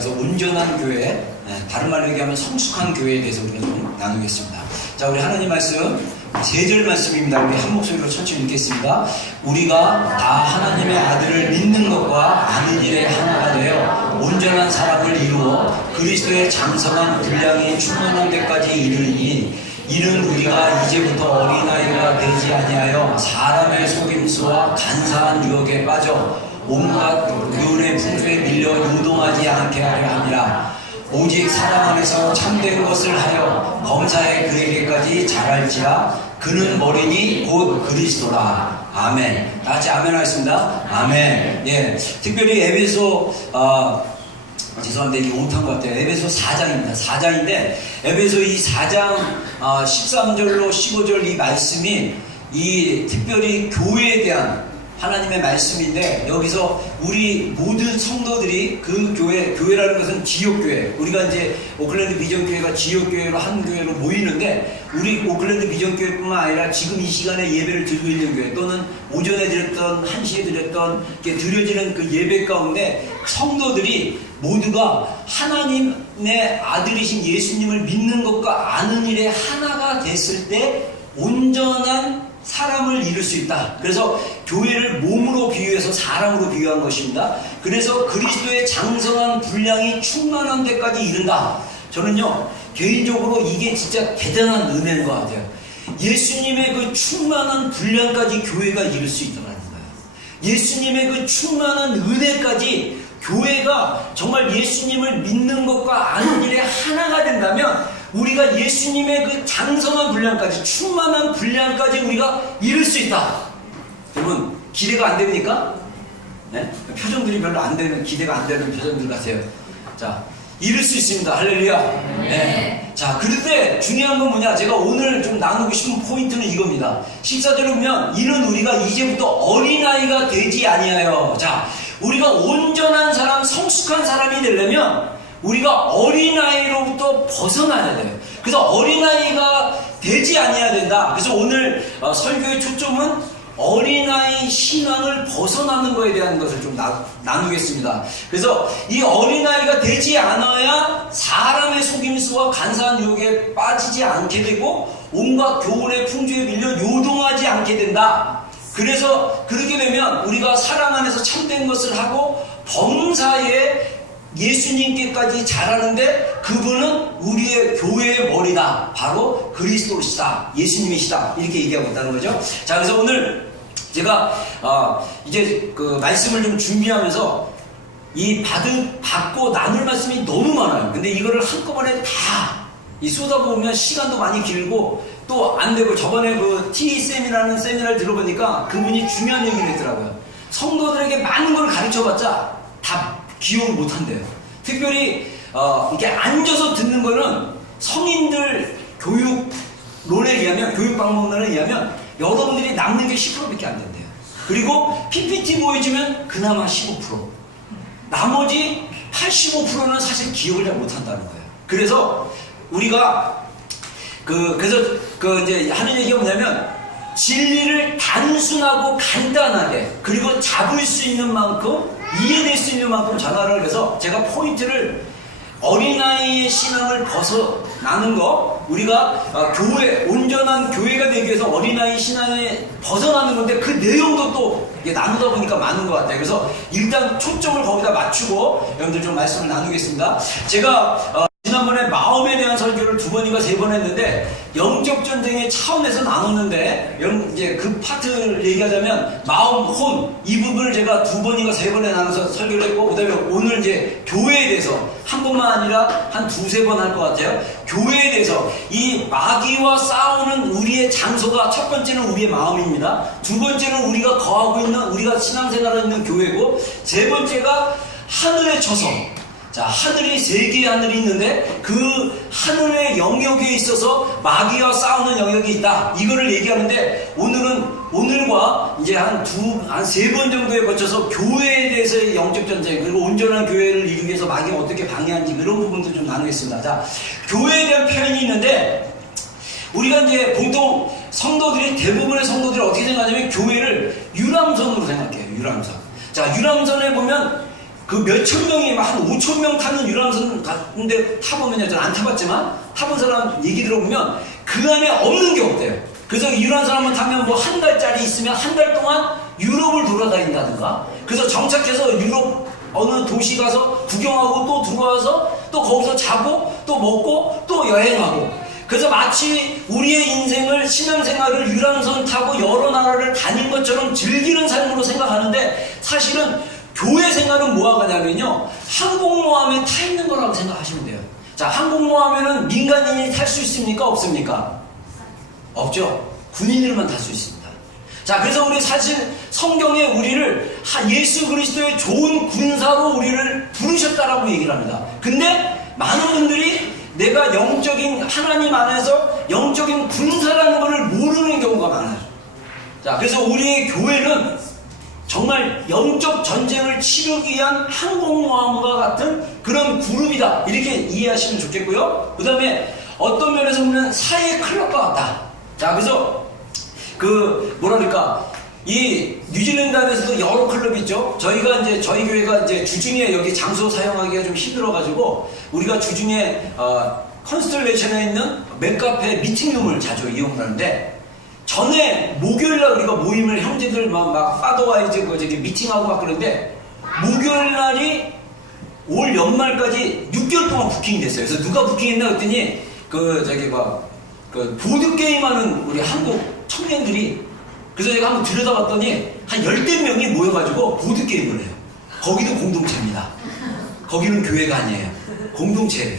그래서 온전한 교회, 다른 말로 얘기하면 성숙한 교회에 대해서 우리가 좀 나누겠습니다. 자, 우리 하나님 말씀 3절 말씀입니다. 우리 한 목소리로 천천히 읽겠습니다. 우리가 다 하나님의 아들을 믿는 것과 아는 일에 하나가 되어 온전한 사람을 이루어 그리스도의 장성한 분량이 충만한 데까지 이르니 이는 우리가 이제부터 어린아이가 되지 아니하여 사람의 속임수와 간사한 유혹에 빠져 온갖 교훈의 풍조에 밀려 요동하지 않게 하려 함이라. 오직 사랑 안에서 참된 것을 하여 범사에 그에게까지 자랄지라. 그는 머리니 곧 그리스도라. 아멘. 다 같이 아멘 하겠습니다. 아멘. 예, 특별히 에베소 죄송한데 이게 못한 것 같아요. 에베소 4장입니다. 4장인데 에베소 이 4장 13절로 15절 이 말씀이 이 특별히 교회에 대한 하나님의 말씀인데, 여기서 우리 모든 성도들이 그 교회라는 것은 지역교회, 우리가 이제 오클랜드 비전교회가 지역교회로 한 교회로 모이는데, 우리 오클랜드 비전교회뿐만 아니라 지금 이 시간에 예배를 드리고 있는 교회, 또는 오전에 드렸던 1시에 드렸던 이렇게 드려지는 그 예배 가운데 성도들이 모두가 하나님의 아들이신 예수님을 믿는 것과 아는 일에 하나가 됐을 때 온전한 사람을 이룰 수 있다. 그래서 교회를 몸으로 비유해서 사람으로 비유한 것입니다. 그래서 그리스도의 장성한 분량이 충만한 데까지 이른다. 저는요, 개인적으로 이게 진짜 대단한 은혜인 것 같아요. 예수님의 그 충만한 분량까지 교회가 이룰 수 있다는 거예요. 예수님의 그 충만한 은혜까지 교회가 정말 예수님을 믿는 것과 아는 일에 하나가 된다면, 우리가 예수님의 그 장성한 분량까지, 충만한 분량까지 우리가 이룰 수 있다. 여러분, 기대가 안 됩니까? 네? 표정들이 별로 안 되는, 기대가 안 되는 표정들 같아요. 자, 이룰 수 있습니다. 할렐루야. 네. 자, 그런데 중요한 건 뭐냐? 제가 오늘 좀 나누고 싶은 포인트는 이겁니다. 14절에 보면, 이는 우리가 이제부터 어린아이가 되지 아니하여. 자, 우리가 온전한 사람, 성숙한 사람이 되려면 우리가 어린아이로부터 벗어나야 돼요. 그래서 어린아이가 되지 아니해야 된다. 그래서 오늘 설교의 초점은 어린아이 신앙을 벗어나는 것에 대한 것을 좀 나누겠습니다. 그래서 이 어린아이가 되지 않아야 사람의 속임수와 간사한 유혹에 빠지지 않게 되고 온갖 교훈의 풍조에 밀려 요동하지 않게 된다. 그래서 그렇게 되면 우리가 사랑 안에서 참된 것을 하고 범사에 예수님께까지 자라는데, 그분은 우리의 교회의 머리다. 바로 그리스도시다. 예수님이시다. 이렇게 얘기하고 있다는 거죠. 자, 그래서 오늘 제가 이제 그 말씀을 좀 준비하면서 이 받고 나눌 말씀이 너무 많아요. 근데 이거를 한꺼번에 다 쏟아보면 시간도 많이 길고 또 안 되고, 저번에 그 T쌤이라는 세미나를 들어보니까 그분이 중요한 얘기를 했더라고요. 성도들에게 많은 걸 가르쳐봤자 다 기억을 못한대요. 특별히 이렇게 앉아서 듣는 거는 성인들 교육론에 의하면, 교육방법론에 의하면 여러분들이 남는 게 10%밖에 안 된대요. 그리고 PPT 보여주면 그나마 15%, 나머지 85%는 사실 기억을 잘 못한다는 거예요. 그래서 우리가 그래서 이제 하는 얘기가 뭐냐면, 진리를 단순하고 간단하게, 그리고 잡을 수 있는 만큼, 이해될 수 있는 만큼 전하라고 해서 제가 포인트를 어린아이의 신앙을 벗어나는 거, 우리가 교회, 온전한 교회가 되기 위해서 어린아이 신앙에 벗어나는 건데, 그 내용도 또 나누다 보니까 많은 것 같아요. 그래서 일단 초점을 거기다 맞추고 여러분들 좀 말씀을 나누겠습니다. 제가 지난번에 마음에 대한 설교를 2번인가 3번 했는데, 영적 전쟁의 차원에서 나눴는데, 여러분 이제 그 파트를 얘기하자면 마음, 혼, 이 부분을 제가 2번인가 3번에 나눠서 설교를 했고, 그 다음에 오늘 이제 교회에 대해서 한 번만 아니라 한 2-3번 할 것 같아요. 교회에 대해서 이 마귀와 싸우는 우리의 장소가, 첫 번째는 우리의 마음입니다. 두 번째는 우리가 거하고 있는, 우리가 신앙생활하고 있는 교회고, 세 번째가 하늘의 처성. 자, 하늘이 3개의 하늘이 있는데 그 하늘의 영역에 있어서 마귀와 싸우는 영역이 있다. 이거를 얘기하는데, 오늘과 이제 한 3번 정도에 거쳐서 교회에 대해서의 영적 전쟁, 그리고 온전한 교회를 이루기 위해서 마귀가 어떻게 방해하는지 그런 부분도 좀 나누겠습니다. 자, 교회에 대한 표현이 있는데, 우리가 이제 보통 성도들이, 대부분의 성도들이 어떻게 생각하냐면 교회를 유람선으로 생각해요. 유람선. 자, 유람선에 보면 그 몇천 명이 한 5천 명 타는 유람선 같은데 타보면요, 저는 안 타봤지만 타본 사람 얘기 들어보면 그 안에 없는 게 없대요. 그래서 유람선 한번 타면 뭐 한 달짜리 있으면 한 달 동안 유럽을 돌아다닌다든가, 그래서 정착해서 유럽 어느 도시 가서 구경하고 또 들어와서 또 거기서 자고 또 먹고 또 여행하고, 그래서 마치 우리의 인생을, 신앙생활을 유람선 타고 여러 나라를 다닌 것처럼 즐기는 삶으로 생각하는데, 사실은 교회 생활은 뭐가 가냐면요, 항공모함에 타 있는 거라고 생각하시면 돼요. 자, 항공모함에는 민간인이 탈 수 있습니까? 없습니까? 없죠. 군인들만 탈 수 있습니다. 자, 그래서 우리 사실 성경에 우리를 예수 그리스도의 좋은 군사로 우리를 부르셨다라고 얘기를 합니다. 근데 많은 분들이 내가 영적인, 하나님 안에서 영적인 군사라는 것을 모르는 경우가 많아요. 자, 그래서 우리의 교회는 정말 영적 전쟁을 치르기 위한 항공모함과 같은 그런 그룹이다, 이렇게 이해하시면 좋겠고요. 그 다음에 어떤 면에서 보면 사회 클럽과 같다. 자, 그래서 이 뉴질랜드 안에서도 여러 클럽이 있죠. 저희 교회가 이제 주중에 여기 장소 사용하기가 좀 힘들어가지고, 우리가 주중에 컨스텔레이션에 있는 맨카페 미팅룸을 자주 이용을 하는데, 전에 목요일날 우리가 모임을, 형제들 막 파더와이즈 미팅하고 막 그러는데, 목요일날이 올 연말까지 6개월 동안 부킹이 됐어요. 그래서 누가 부킹했나 그랬더니 보드게임 하는 우리 한국 청년들이, 그래서 제가 한번 들여다봤더니 한 10대 명이 모여가지고 보드게임을 해요. 거기도 공동체입니다. 거기는 교회가 아니에요. 공동체예요.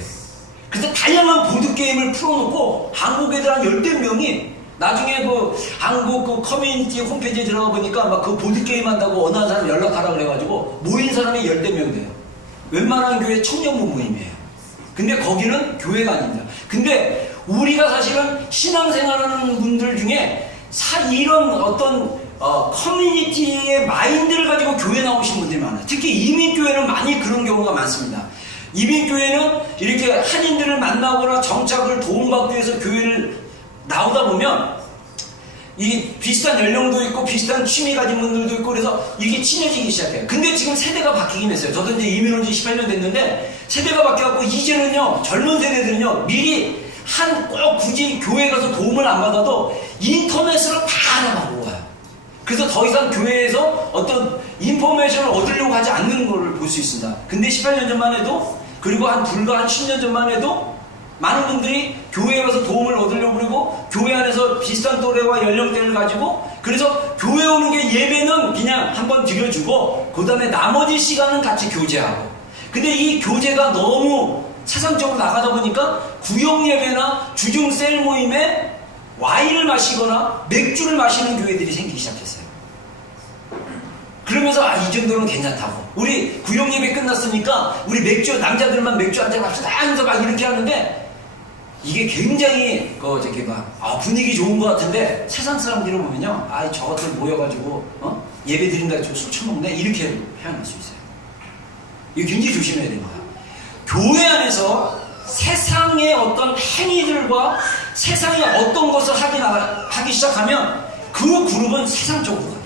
그래서 다양한 보드게임을 풀어놓고 한국 애들 한 10대 명이, 나중에 한국 커뮤니티 홈페이지에 들어가 보니까 막 그 보드게임 한다고 어느 한 사람 연락하라 그래가지고 모인 사람이 10대 명 돼요. 웬만한 교회 청년부 모임이에요. 근데 거기는 교회가 아닙니다. 근데 우리가 사실은 신앙생활하는 분들 중에 이런 어떤 커뮤니티의 마인드를 가지고 교회 나오신 분들이 많아요. 특히 이민교회는 많이 그런 경우가 많습니다. 이민교회는 이렇게 한인들을 만나거나 정착을 도움받기 위해서 교회를 나오다 보면 이 비슷한 연령도 있고 비슷한 취미 가진 분들도 있고, 그래서 이게 친해지기 시작해요. 근데 지금 세대가 바뀌긴 했어요. 저도 이제 이민 온 지 18년 됐는데 세대가 바뀌어갖고 이제는요, 젊은 세대들은요, 미리 꼭 굳이 교회 가서 도움을 안 받아도 인터넷으로 다 알아보고 와요. 그래서 더 이상 교회에서 어떤 인포메이션을 얻으려고 하지 않는 걸 볼 수 있습니다. 근데 18년 전만 해도, 그리고 불과 한 10년 전만 해도 많은 분들이 교회에 가서 도움을 얻으려고, 그리고 교회 안에서 비슷한 또래와 연령대를 가지고, 그래서 교회 오는 게 예배는 그냥 한번 드려주고 그 다음에 나머지 시간은 같이 교제하고. 근데 이 교제가 너무 세상적으로 나가다 보니까 구역 예배나 주중 셀 모임에 와인을 마시거나 맥주를 마시는 교회들이 생기기 시작했어요. 그러면서 이 정도는 괜찮다고, 우리 구역 예배 끝났으니까 우리 남자들만 맥주 한잔 합시다 하면서 막 이렇게 하는데, 이게 굉장히 분위기 좋은 것 같은데 세상 사람들을 보면요, 저것들 모여가지고 예배 드린다 술 처먹네, 이렇게 표현할 수 있어요. 이거 굉장히 조심해야 됩니다. 교회 안에서 세상의 어떤 행위들과 세상의 어떤 것을 하기 시작하면 그 그룹은 세상적으로 가게 돼요.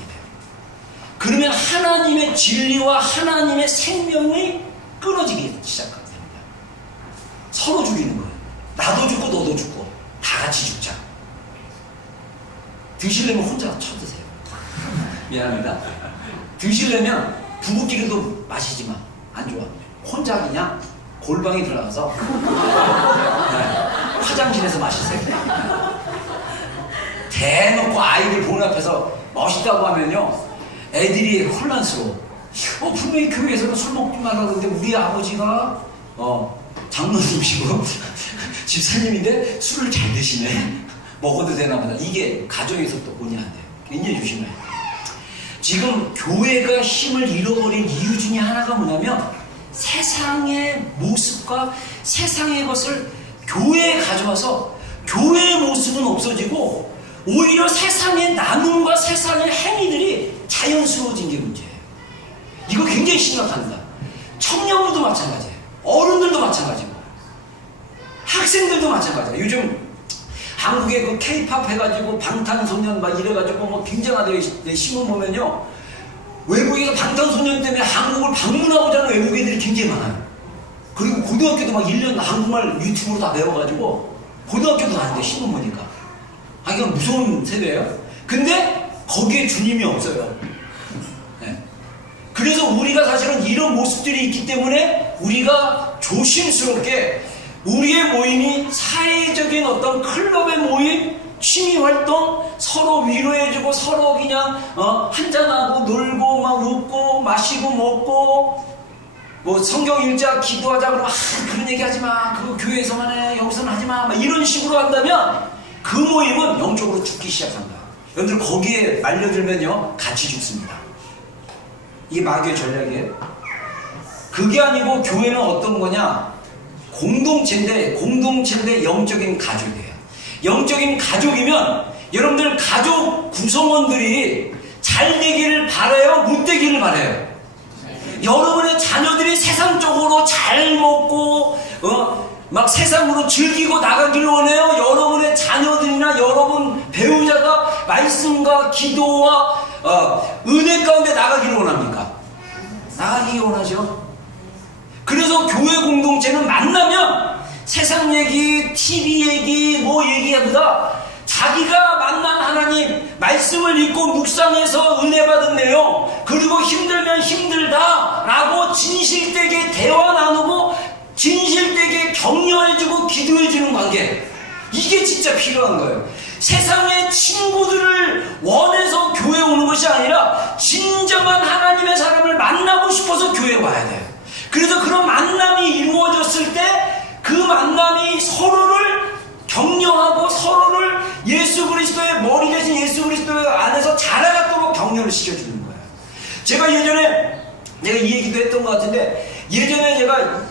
그러면 하나님의 진리와 하나님의 생명이 끊어지기 시작합니다. 서로 죽이는 거예요. 나도 죽고 너도 죽고 다 같이 죽자. 드시려면 혼자 쳐드세요. 미안합니다. 드시려면 부부끼리도 마시지 마. 안 좋아. 혼자 그냥 골방에 들어가서 화장실에서 마시세요. 대놓고 아이들 보는 앞에서 멋있다고 하면요, 애들이 혼란스러워. 분명히 교회에서는 술 먹지 말라고 그러는데 우리 아버지가 장로님이시고 집사님인데 술을 잘 드시네. 먹어도 되나 보다. 이게 가정에서 또 본의 안 돼요. 굉장히 조심해야 돼요. 지금 교회가 힘을 잃어버린 이유 중에 하나가 뭐냐면, 세상의 모습과 세상의 것을 교회에 가져와서 교회의 모습은 없어지고 오히려 세상의 나눔과 세상의 행위들이 자연스러워진 게 문제예요. 이거 굉장히 심각합니다. 청년들도 마찬가지예요. 어른들도 마찬가지고 학생들도 마찬가지예요. 요즘 한국에 그 K-팝 해가지고 방탄소년 막 이래가지고 뭐 굉장하대 신문 보면요, 외국에서 방탄소년 때문에 한국을 방문하고자 하는 외국 애들이 굉장히 많아요. 그리고 고등학교도 막 1년 한국말 유튜브로 다 배워가지고 고등학교도 다닌대, 신문 보니까. 아, 이건 무서운 세대예요. 근데 거기에 주님이 없어요. 네. 그래서 우리가 사실은 이런 모습들이 있기 때문에 우리가 조심스럽게 우리의 모임이 사회적인 어떤 클럽의 모임, 취미활동, 서로 위로해주고 서로 그냥 한잔하고 놀고 막 웃고 마시고 먹고 뭐 성경 읽자 기도하자 그러면 그런 얘기 하지 마, 그거 교회에서만 해, 여기서는 하지 마, 이런 식으로 한다면 그 모임은 영적으로 죽기 시작한다. 여러분들 거기에 말려들면요 같이 죽습니다. 이게 마귀의 전략이에요. 그게 아니고 교회는 어떤 거냐, 공동체인데 영적인 가족이에요. 영적인 가족이면 여러분들 가족 구성원들이 잘 되기를 바라요, 못 되기를 바라요? 여러분의 자녀들이 세상적으로 잘 먹고 막 세상으로 즐기고 나가기를 원해요? 여러분의 자녀들이나 여러분 배우자가 말씀과 기도와 은혜 가운데 나가기를 원합니까? 나가기 원하죠. 그래서 교회 공동체는 만나면 세상 얘기, TV 얘기, 뭐 얘기보다 자기가 만난 하나님 말씀을 읽고 묵상해서 은혜 받은 내용, 그리고 힘들면 힘들다라고 진실되게 대화 나누고 진실되게 격려해주고 기도해주는 관계, 이게 진짜 필요한 거예요. 세상의 친구들을 원해서 교회에 오는 것이 아니라 진정한 하나님의 사람을 만나고 싶어서 교회에 와야 돼요. 그래서 그런 만남이 이루어졌을 때 그 만남이 서로를 격려하고 서로를 예수 그리스도의 머리 대신 예수 그리스도 안에서 자라가도록 격려를 시켜주는 거예요. 제가 예전에 내가 이 얘기도 했던 것 같은데, 예전에 제가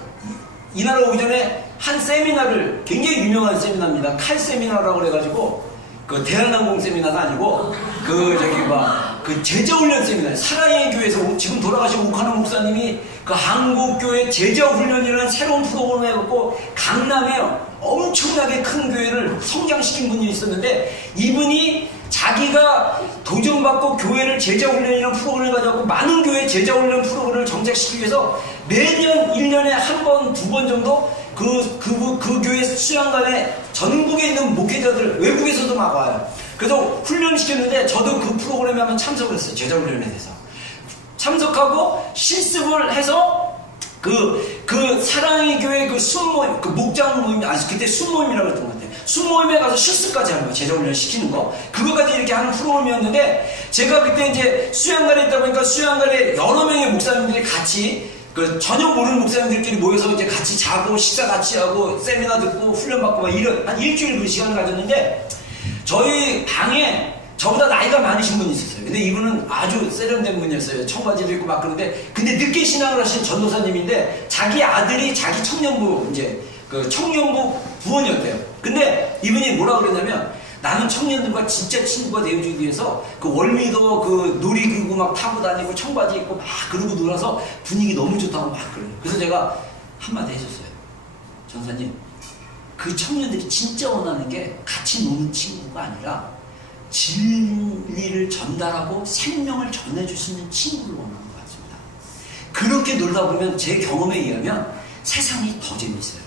이 나라 오기 전에 한 세미나를, 굉장히 유명한 세미나입니다. 칼 세미나라고 그래가지고, 그 대한항공 세미나가 아니고 그 제자훈련 세미나, 사랑의 교회에서 지금 돌아가신 옥하는 목사님이 그 한국교회 제자훈련이라는 새로운 프로그램을 해갖고 강남에 엄청나게 큰 교회를 성장시킨 분이 있었는데, 이분이 자기가 도전받고 교회를 제자훈련이라는 프로그램을 가져갖고 많은 교회 제자훈련 프로그램을 정착시키기 위해서 매년 1년에 한 번, 두 번 정도 그 교회 수양관에 전국에 있는 목회자들, 외국에서도 막 와요. 그래서 훈련시켰는데 저도 그 프로그램에 한번 참석을 했어요. 제자훈련에 대해서 참석하고 실습을 해서 그 사랑의 교회 그 순모임, 그 목장 모임, 그때 순모임이라고 했던 것 같아요. 순모임에 가서 실습까지 하는 거예요. 제자훈련 시키는 거. 그거까지 이렇게 하는 프로그램이었는데, 제가 그때 이제 수양관에 있다 보니까 수양관에 여러 명의 목사님들이 같이 전혀 모르는 목사님들끼리 모여서 이제 같이 자고 식사 같이 하고 세미나 듣고 훈련받고 막 이런 한 일주일 그 시간을 가졌는데, 저희 방에 저보다 나이가 많으신 분이 있었어요. 근데 이분은 아주 세련된 분이었어요. 청바지도 입고 막 그런데, 근데 늦게 신앙을 하신 전도사님인데 자기 아들이 자기 청년부, 이제 그 청년부 부원이었대요. 근데 이분이 뭐라 그러냐면, 나는 청년들과 진짜 친구가 되어주기 위해서 그 월미도 그 놀이기구 막 타고 다니고 청바지 입고 막 그러고 놀아서 분위기 너무 좋다고 막 그래요. 그래서 제가 한마디 해줬어요. 전사님, 그 청년들이 진짜 원하는 게 같이 노는 친구가 아니라 진리를 전달하고 생명을 전해줄 수 있는 친구를 원하는 것 같습니다. 그렇게 놀다 보면 제 경험에 의하면 세상이 더 재밌어요.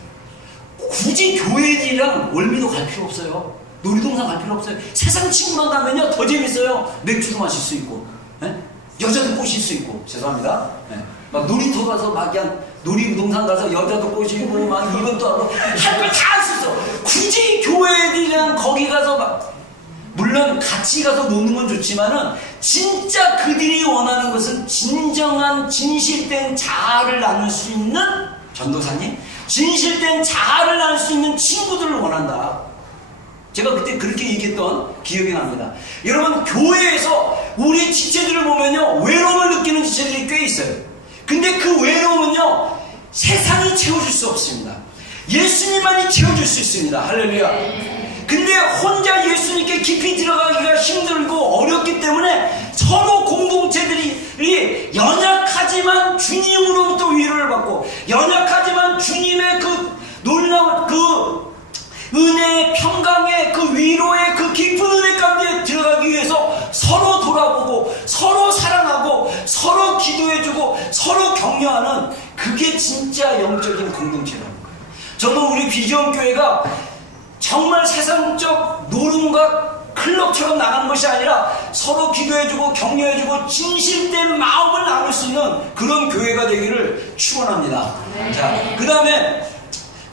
굳이 교회들이랑 월미도 갈 필요 없어요. 놀이동산 갈 필요 없어요. 세상 친구랑 가면요 더 재밌어요. 맥주도 마실 수 있고, 여자도 꼬실 수 있고, 죄송합니다. 막 놀이터 가서 막 그냥 놀이동산 가서 여자도 꼬시고 막 이것도 하고 할 걸 다 할 수 있어. 굳이 교회들이랑 거기 가서 막, 물론 같이 가서 노는 건 좋지만은 진짜 그들이 원하는 것은 진정한 진실된 자아를 나눌 수 있는, 전도사님, 진실된 자아를 나눌 수 있는 친구들을 원한다. 제가 그때 그렇게 얘기했던 기억이 납니다. 여러분, 교회에서 우리 지체들을 보면요 외로움을 느끼는 지체들이 꽤 있어요. 근데 그 외로움은요 세상이 채워줄 수 없습니다. 예수님만이 채워줄 수 있습니다. 할렐루야. 근데 혼자 예수님께 깊이 들어가기가 힘들고 어렵기 때문에 서로 공동체들이 연약하지만 주님으로부터 위로를 받고, 연약하지만 주님의 그 놀라운 그 은혜의 평강의 그 위로의 그 깊은 은혜 가운데 들어가기 위해서 서로 돌아보고 서로 사랑하고 서로 서로 격려하는 그게 진짜 영적인 공동체라는 거예요. 저는 우리 비전 교회가 정말 세상적 노름과 클럽처럼 나가는 것이 아니라 서로 기도해주고 격려해주고 진실된 마음을 나눌 수 있는 그런 교회가 되기를 축원합니다. 자, 그 다음에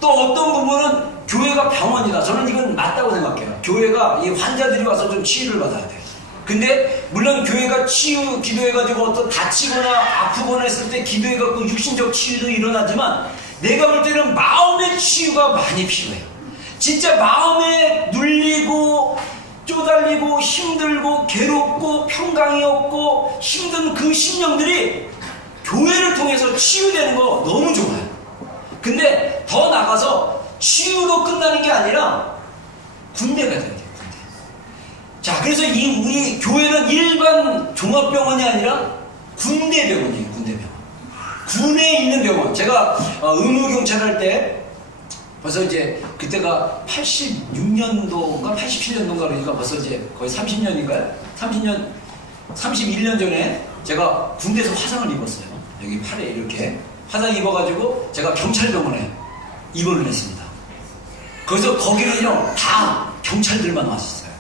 또 어떤 부분은 교회가 병원이다. 저는 이건 맞다고 생각해요. 교회가 이 환자들이 와서 좀 치유를 받아야 돼요. 근데 물론 교회가 치유 기도해가지고 어떤 다치거나 아프거나 했을 때 기도해갖고 육신적 치유도 일어나지만 내가 볼 때는 마음의 치유가 많이 필요해요. 진짜 마음에 눌리고 쪼달리고 힘들고 괴롭고 평강이 없고 힘든 그 심령들이 교회를 통해서 치유되는 거 너무 좋아요. 근데 더 나가서 치유로 끝나는 게 아니라 군대가 돼야 돼요. 군대. 자, 그래서 우리 교회는 일반 종합병원이 아니라 군대병원이에요. 군대병원. 군에 있는 병원. 제가 의무경찰 할 때 벌써 이제 그때가 86년도인가 87년도인가 그러니까 벌써 이제 거의 30년인가요? 31년 전에 제가 군대에서 화상을 입었어요. 여기 팔에 이렇게 화상 입어가지고 제가 경찰병원에 입원을 했습니다. 그래서 거기는요 다 경찰들만 왔었어요.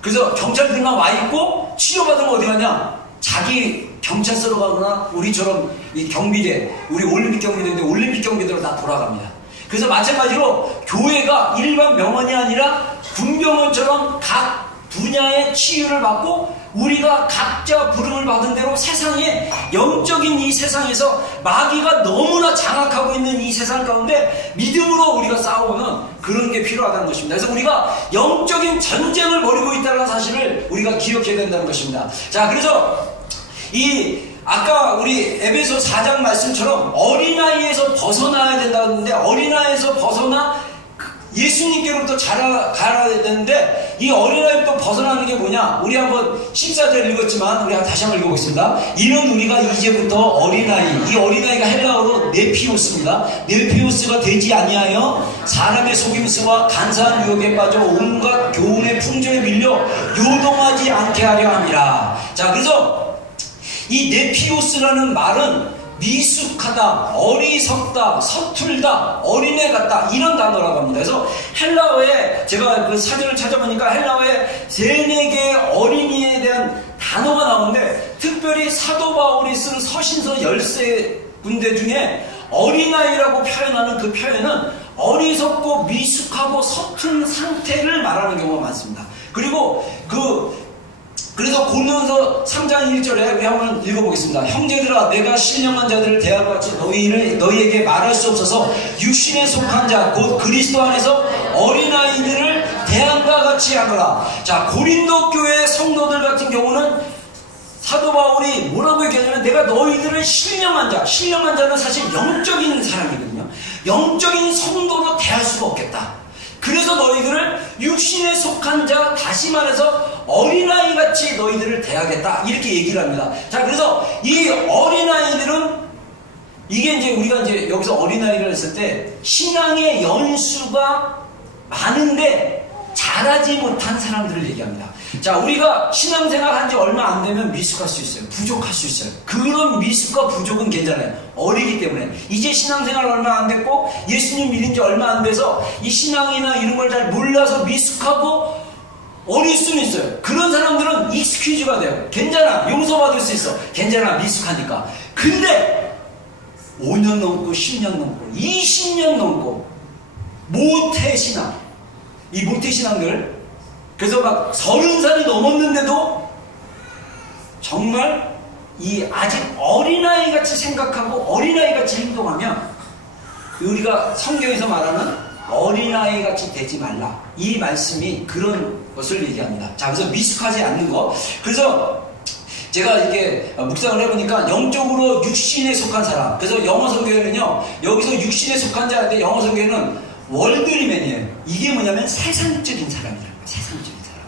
그래서 경찰들만 와 있고 치료받으면 어디 가냐? 자기 경찰서로 가거나 우리처럼 이 경비대, 우리 올림픽 경비대인데 올림픽 경비대로 다 돌아갑니다. 그래서 마찬가지로 교회가 일반 병원이 아니라 군병원처럼 각 분야의 치유를 받고 우리가 각자 부름을 받은 대로 세상에 영적인 이 세상에서 마귀가 너무나 장악하고 있는 이 세상 가운데 믿음으로 우리가 싸우는 그런 게 필요하다는 것입니다. 그래서 우리가 영적인 전쟁을 벌이고 있다는 사실을 우리가 기억해야 된다는 것입니다. 자, 그래서 아까 우리 에베소 4장 말씀처럼 어린아이에서 벗어나야 된다는데 어린아이에서 벗어나 예수님께로부터 가야 되는데 이 어린아이부터 벗어나는 게 뭐냐? 우리 한번 14절 읽었지만 우리 다시 한번 읽어보겠습니다. 이는 우리가 이제부터 어린아이, 이 어린아이가 헬라어로 네피오스입니다. 네피오스가 되지 아니하여 사람의 속임수와 간사한 유혹에 빠져 온갖 교훈의 풍조에 밀려 요동하지 않게 하려 함이라. 자, 그래서 이 네피오스라는 말은 미숙하다, 어리석다, 서툴다, 어린애 같다 이런 단어라고 합니다. 그래서 헬라어에 제가 그 사전을 찾아보니까 헬라어에 3-4개의 어린이에 대한 단어가 나오는데 특별히 사도 바울이 쓴 서신서 13군데 중에 어린아이라고 표현하는 그 표현은 어리석고 미숙하고 서툰 상태를 말하는 경우가 많습니다. 그리고 그래서 고린도서 3장 1절에 우리 한번 읽어보겠습니다. 형제들아, 내가 신령한 자들을 대하고 같이 너희에게 말할 수 없어서 육신에 속한 자 곧 그리스도 안에서 어린아이들을 대함과 같이 하노라. 자, 고린도 교회 성도들 같은 경우는 사도 바울이 뭐라고 얘기하냐면 내가 너희들을 신령한 자는 사실 영적인 사람이거든요. 영적인 성도로 대할 수가 없겠다. 그래서 너희들을 육신에 속한 자, 다시 말해서 어린아이같이 너희들을 대하겠다 이렇게 얘기를 합니다. 자, 그래서 이 어린아이들은 이게 이제 우리가 이제 여기서 어린아이를 했을 때 신앙의 연수가 많은데 자라지 못한 사람들을 얘기합니다. 자, 우리가 신앙생활 한 지 얼마 안 되면 미숙할 수 있어요. 부족할 수 있어요. 그런 미숙과 부족은 괜찮아요. 어리기 때문에. 이제 신앙생활 얼마 안 됐고 예수님 믿은 지 얼마 안 돼서 이 신앙이나 이런 걸 잘 몰라서 미숙하고 어릴 수는 있어요. 그런 사람들은 익스큐즈가 돼요. 괜찮아, 용서받을 수 있어. 괜찮아, 미숙하니까. 근데 5년 넘고 10년 넘고 20년 넘고 모태신앙, 이 모태신앙들, 그래서 막 30살이 넘었는데도 정말 이 아직 어린아이같이 생각하고 어린아이같이 행동하면 우리가 성경에서 말하는 어린아이같이 되지 말라, 이 말씀이 그런 것을 얘기합니다. 자, 그래서 미숙하지 않는 거. 그래서 제가 이렇게 묵상을 해보니까 영적으로 육신에 속한 사람, 그래서 영어 성경에는요 여기서 육신에 속한 자한테 영어 성경에는 월드리맨이에요. 이게 뭐냐면 세상적인 사람이라는 거예요. 세상적인 사람.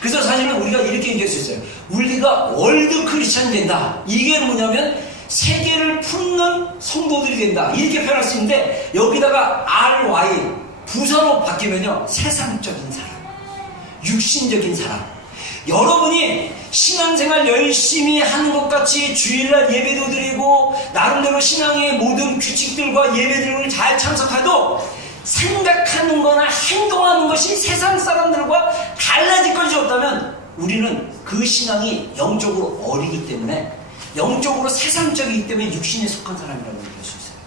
그래서 사실은 우리가 이렇게 얘기할 수 있어요. 우리가 월드 크리스찬이 된다. 이게 뭐냐면 세계를 품는 성도들이 된다. 이렇게 표현할 수 있는데 여기다가 RY 부사로 바뀌면요 세상적인 사람, 육신적인 사람. 여러분이 신앙생활 열심히 하는 것 같이 주일날 예배도 드리고 나름대로 신앙의 모든 규칙들과 예배들을 잘 참석해도 생각하는 거나 행동하는 것이 세상 사람들과 달라질 것이 없다면 우리는 그 신앙이 영적으로 어리기 때문에, 영적으로 세상적이기 때문에 육신에 속한 사람이라고 얘기할 수 있어요.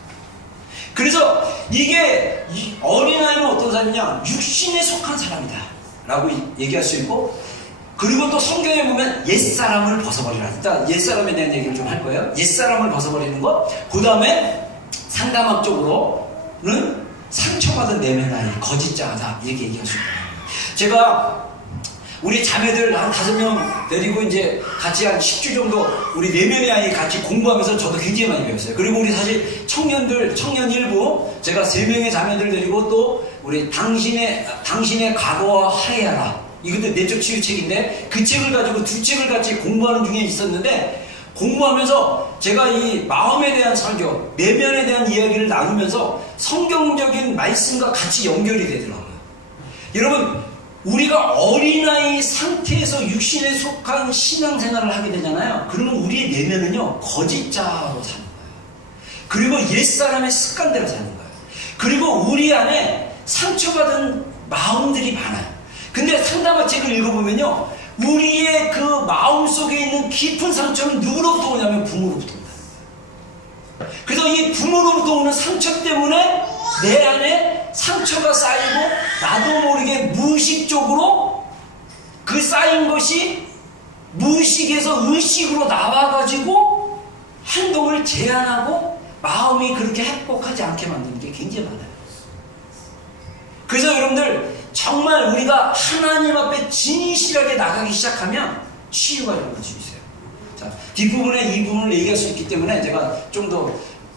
그래서 이게 어린아이는 어떤 사람이냐, 육신에 속한 사람이다 라고 얘기할 수 있고, 그리고 또 성경에 보면 옛사람을 벗어버리라. 일단 옛사람에 대한 얘기를 좀 할 거예요. 옛사람을 벗어버리는 것, 그 다음에 상담학적으로는 상처받은 내면 아이, 거짓자다, 이렇게 얘기할 수 있어요. 제가 우리 자매들 한 5명 데리고 이제 같이 한 10주 정도 우리 내면의 아이 같이 공부하면서 저도 굉장히 많이 배웠어요. 그리고 우리 사실 청년 일부 제가 3명의 자매들 데리고 또 우리 당신의 과거와 화해하라, 이것도 내적 치유책인데 그 책을 가지고 2책을 같이 공부하는 중에 있었는데, 공부하면서 제가 이 마음에 대한 설교, 내면에 대한 이야기를 나누면서 성경적인 말씀과 같이 연결이 되더라고요. 여러분, 우리가 어린아이 상태에서 육신에 속한 신앙생활을 하게 되잖아요. 그러면 우리의 내면은요, 거짓자로 사는 거예요. 그리고 옛사람의 습관대로 사는 거예요. 그리고 우리 안에 상처받은 마음들이 많아요. 근데 상담학 책을 읽어보면요, 우리의 그 마음 속에 있는 깊은 상처는 누구로부터 오냐면 부모로부터 온다. 그래서 이 부모로부터 오는 상처 때문에 내 안에 상처가 쌓이고 나도 모르게 무의식적으로 그 쌓인 것이 무의식에서 의식으로 나와가지고 행동을 제한하고 마음이 그렇게 행복하지 않게 만드는 게 굉장히 많아요. 그래서 여러분들, 정말 우리가 하나님 앞에 진실하게 나가기 시작하면 치유가 일어날 수 있어요. 자, 뒷부분에 이 부분을 얘기할 수 있기 때문에 제가 좀 더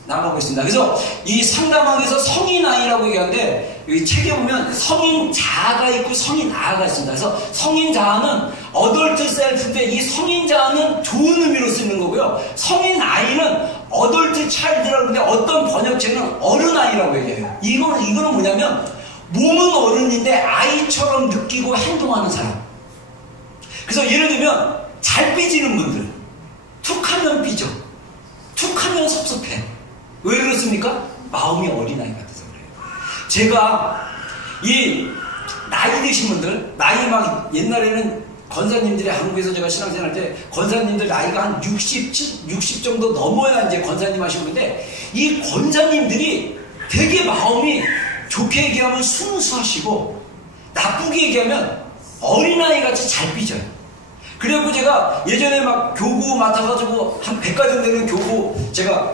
나가보겠습니다. 그래서 이 상담학에서 성인 아이라고 얘기하는데, 여기 책에 보면 성인 자아가 있고 성인 아가 있습니다. 그래서 성인 자아는 어덜트 셀프인데, 이 성인 자아는 좋은 의미로 쓰는 거고요. 성인 아이는 어덜트 차일드라고 하는데, 어떤 번역책은 어른 아이라고 얘기해요. 이거는 뭐냐면, 몸은 어른인데 아이처럼 느끼고 행동하는 사람. 그래서 예를 들면 잘 삐지는 분들, 툭하면 삐져, 툭하면 섭섭해. 왜 그렇습니까? 마음이 어린아이 같아서 그래요. 제가 이 나이 드신 분들, 나이 막 옛날에는 권사님들이, 한국에서 제가 신앙생활 할 때 권사님들 나이가 한 60 정도 넘어야 이제 권사님 하시는 건데, 이 권사님들이 되게 마음이 좋게 얘기하면 순수하시고 나쁘게 얘기하면 어린아이같이 잘 삐져요. 그래갖고 제가 예전에 막 교구 맡아가지고 한 100가지 되는 교구, 제가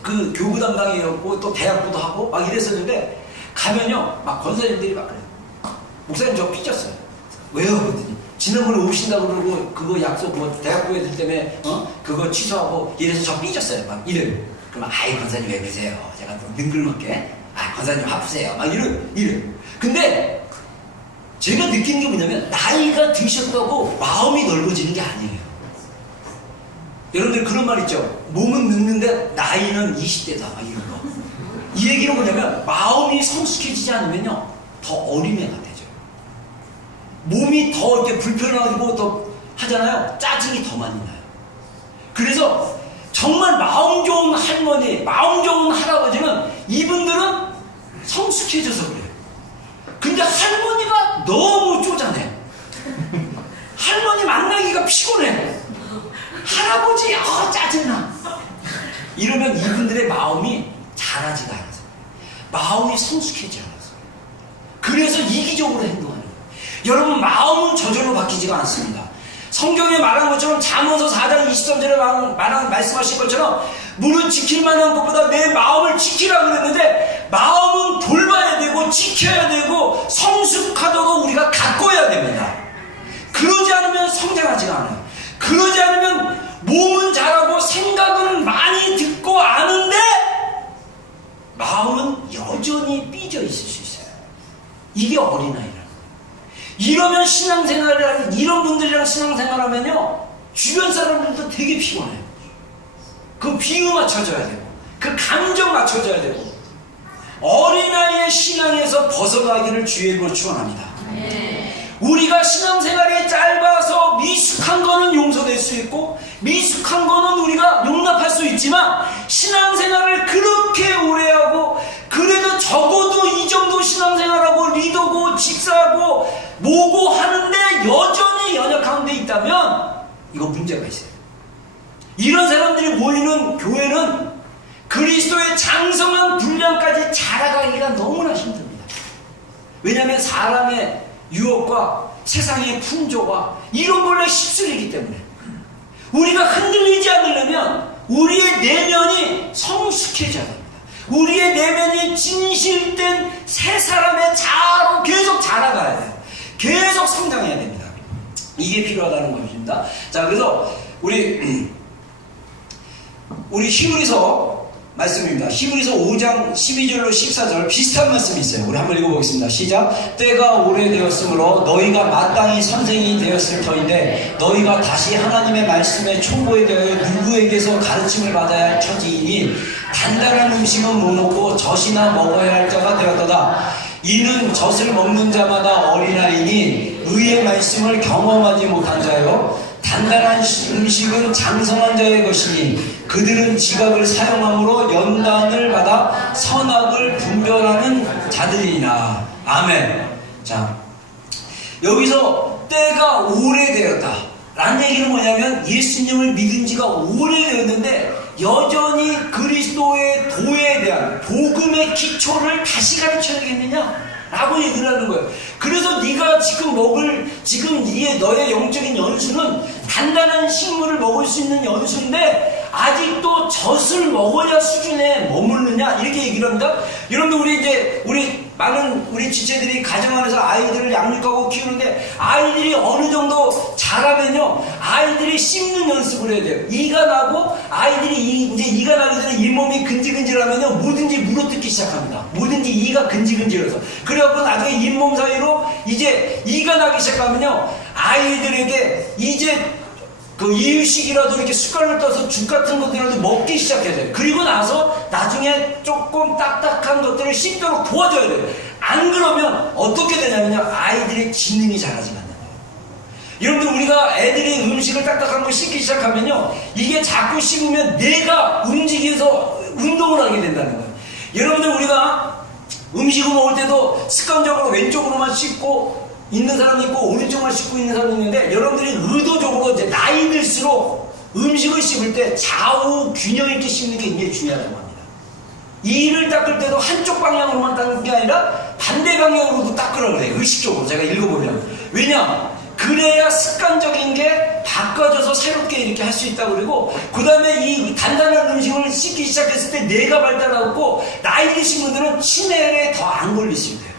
그 교구 담당이었고 또 대학부도 하고 막 이랬었는데, 가면요 막 권사님들이 막 그래요. 목사님 저 삐졌어요. 왜요? 그랬더니 지난번에 오신다고 그러고 그거 약속 뭐 대학부 애들 때문에 그거 취소하고 이래서 저 삐졌어요. 막 이래요. 그러면 아이 권사님 왜 그러세요? 제가 또 능글맞게 권사님 아프세요. 막 이래. 근데 제가 느낀 게 뭐냐면, 나이가 드셨다고 마음이 넓어지는 게 아니에요. 여러분들 그런 말 있죠? 몸은 늙는데 나이는 20대다. 막 이런 거. 이 얘기는 뭐냐면, 마음이 성숙해지지 않으면요, 더 어린애가 되죠. 몸이 더 이렇게 불편하고 더 하잖아요. 짜증이 더 많이 나요. 그래서 정말 마음 좋은 할머니, 마음 좋은 할아버지는 이분들은 성숙해져서 그래요. 근데 할머니가 너무 쪼잔해. 할머니 만나기가 피곤해. 할아버지 짜증나. 이러면 이분들의 마음이 자라지가 않아서, 마음이 성숙해지지 않아서, 그래서 이기적으로 행동하는 거예요. 여러분, 마음은 저절로 바뀌지가 않습니다. 성경에 말한 것처럼 잠언서 4장 23절에 말씀하신 것처럼 무릇 지킬 만한 것보다 내 마음을 지키라고 그랬는데, 마음은 돌봐야 되고 지켜야 되고 성숙하도록 우리가 가꿔야 됩니다. 그러지 않으면 성장하지가 않아요. 그러지 않으면 몸은 잘하고 생각은 많이 듣고 아는데 마음은 여전히 삐져 있을 수 있어요. 이게 어린아이라는 거예요. 이러면 이런 분들이랑 신앙생활하면요, 주변 사람들도 되게 피곤해요. 그 비유 맞춰줘야 되고, 그 감정 맞춰줘야 되고, 어린아이의 신앙에서 벗어나기를 주의 이름으로 축원합니다. 우리가 신앙생활이 짧아서 미숙한 거는 용서될 수 있고 미숙한 거는 우리가 용납할 수 있지만 신앙생활을 그렇게 오래 하고 그래도 적어도 이 정도 신앙생활하고 리더고 집사하고 뭐고 하는데 여전히 연약한 데 있다면 이거 문제가 있어요. 이런 사람들이 모이는 교회는 그리스도의 장성한 분량까지 자라가기가 너무나 힘듭니다. 왜냐하면 사람의 유혹과 세상의 풍조와 이런 걸로 휩쓸리기 때문에 우리가 흔들리지 않으려면 우리의 내면이 성숙해져야 합니다. 우리의 내면이 진실된 새 사람의 자아로 계속 자라가야 돼요. 계속 성장해야 됩니다. 이게 필요하다는 것입니다. 자, 그래서 우리 히브리서 말씀입니다. 히브리서 5장 12절로 14절 비슷한 말씀이 있어요. 우리 한번 읽어보겠습니다. 시작. 때가 오래되었으므로 너희가 마땅히 선생이 되었을 터인데 너희가 다시 하나님의 말씀에 촉구에 대하여 누구에게서 가르침을 받아야 할 처지이니 단단한 음식은 못 먹고 젖이나 먹어야 할 자가 되었도다. 이는 젖을 먹는 자마다 어린아이니 의의 말씀을 경험하지 못한 자요 단단한 음식은 장성한 자의 것이니 그들은 지각을 사용함으로 연단을 받아 선악을 분별하는 자들이니라. 아멘. 자, 여기서 때가 오래되었다 라는 얘기는 뭐냐면 예수님을 믿은 지가 오래되었는데 여전히 그리스도의 도에 대한 복음의 기초를 다시 가르쳐야 되겠느냐 라고 얘기를 하는 거예요. 그래서 네가 지금 먹을 너의 영적인 연수는 단단한 식물을 먹을 수 있는 연수인데 아직도 젖을 먹어야 수준에 머무르느냐 이렇게 얘기를 합니다. 여러분들 우리 많은 우리 지체들이 가정 안에서 아이들을 양육하고 키우는데 아이들이 어느 정도 자라면요 아이들이 씹는 연습을 해야 돼요. 이가 나고 아이들이 이제 이가 나기 전에 잇몸이 근질근질하면요 뭐든지 물어뜯기 시작합니다. 뭐든지 이가 근질근질해서 그래갖고 나중에 잇몸 사이로 이제 이가 나기 시작하면요 아이들에게 이제 그 이유식이라도 이렇게 숟갈을 떠서 죽 같은 것들이라도 먹기 시작해야 돼요. 그리고 나서 나중에 조금 딱딱한 것들을 씹도록 도와줘야 돼요. 안 그러면 어떻게 되냐면요 아이들의 지능이 자라지가 않는 거예요. 여러분들 우리가 애들이 음식을 딱딱한 걸 씹기 시작하면요 이게 자꾸 씹으면 뇌가 움직여서 운동을 하게 된다는 거예요. 여러분들 우리가 음식을 먹을 때도 습관적으로 왼쪽으로만 씹고 있는 사람이 있고 오른쪽만 씹고 있는 사람이 있는데 여러분들이 의도적으로 이제 나이 들수록 음식을 씹을 때 좌우 균형 있게 씹는 게 굉장히 중요하다고 합니다. 이를 닦을 때도 한쪽 방향으로만 닦는 게 아니라 반대 방향으로도 닦으라고 그래요. 의식적으로 제가 읽어보면. 왜냐? 그래야 습관적인 게 바꿔져서 새롭게 이렇게 할 수 있다고 그러고 그 다음에 이 단단한 음식을 씹기 시작했을 때 뇌가 발달하고 나이 드신 분들은 치매에 더 안 걸릴 수 있대요.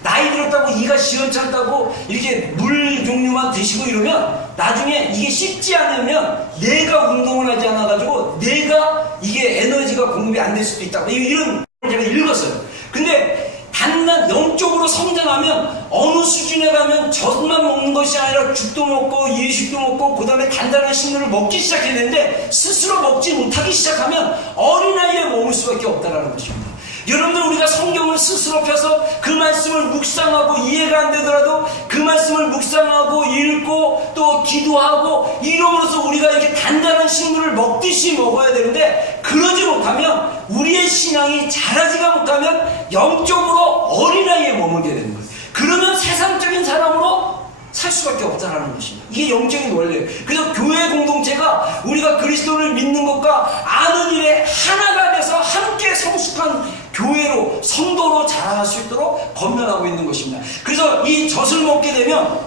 나이 들었다고 이가 시원찮다고 이렇게 물 종류만 드시고 이러면 나중에 이게 씹지 않으면 뇌가 운동을 하지 않아가지고 뇌가 이게 에너지가 공급이 안 될 수도 있다고 이런 걸 제가 읽었어요. 근데 단단 영적으로 성장하면 어느 수준에 가면 젖만 먹는 것이 아니라 죽도 먹고 예식도 먹고 그 다음에 단단한 식물을 먹기 시작해야 되는데 스스로 먹지 못하기 시작하면 어린아이에 머물 수밖에 없다는 것입니다. 여러분들 우리가 성경을 스스로 펴서 그 말씀을 묵상하고 이해가 안 되더라도 그 말씀을 묵상하고 읽고 또 기도하고 이러면서 우리가 이렇게 단단한 식물을 먹듯이 먹어야 되는데 그러지 못하면 우리의 신앙이 자라지가 못하면 영적으로 어린아이에 머물게 되는 거예요. 그러면 세상적인 사람으로 살 수밖에 없다는 것입니다. 이게 영적인 원리예요. 그래서 교회 공동체가 우리가 그리스도를 믿는 것과 아는 일에 하나가 돼서 함께 성숙한 교회로 성도로 자라날 수 있도록 건면하고 있는 것입니다. 그래서 이 젖을 먹게 되면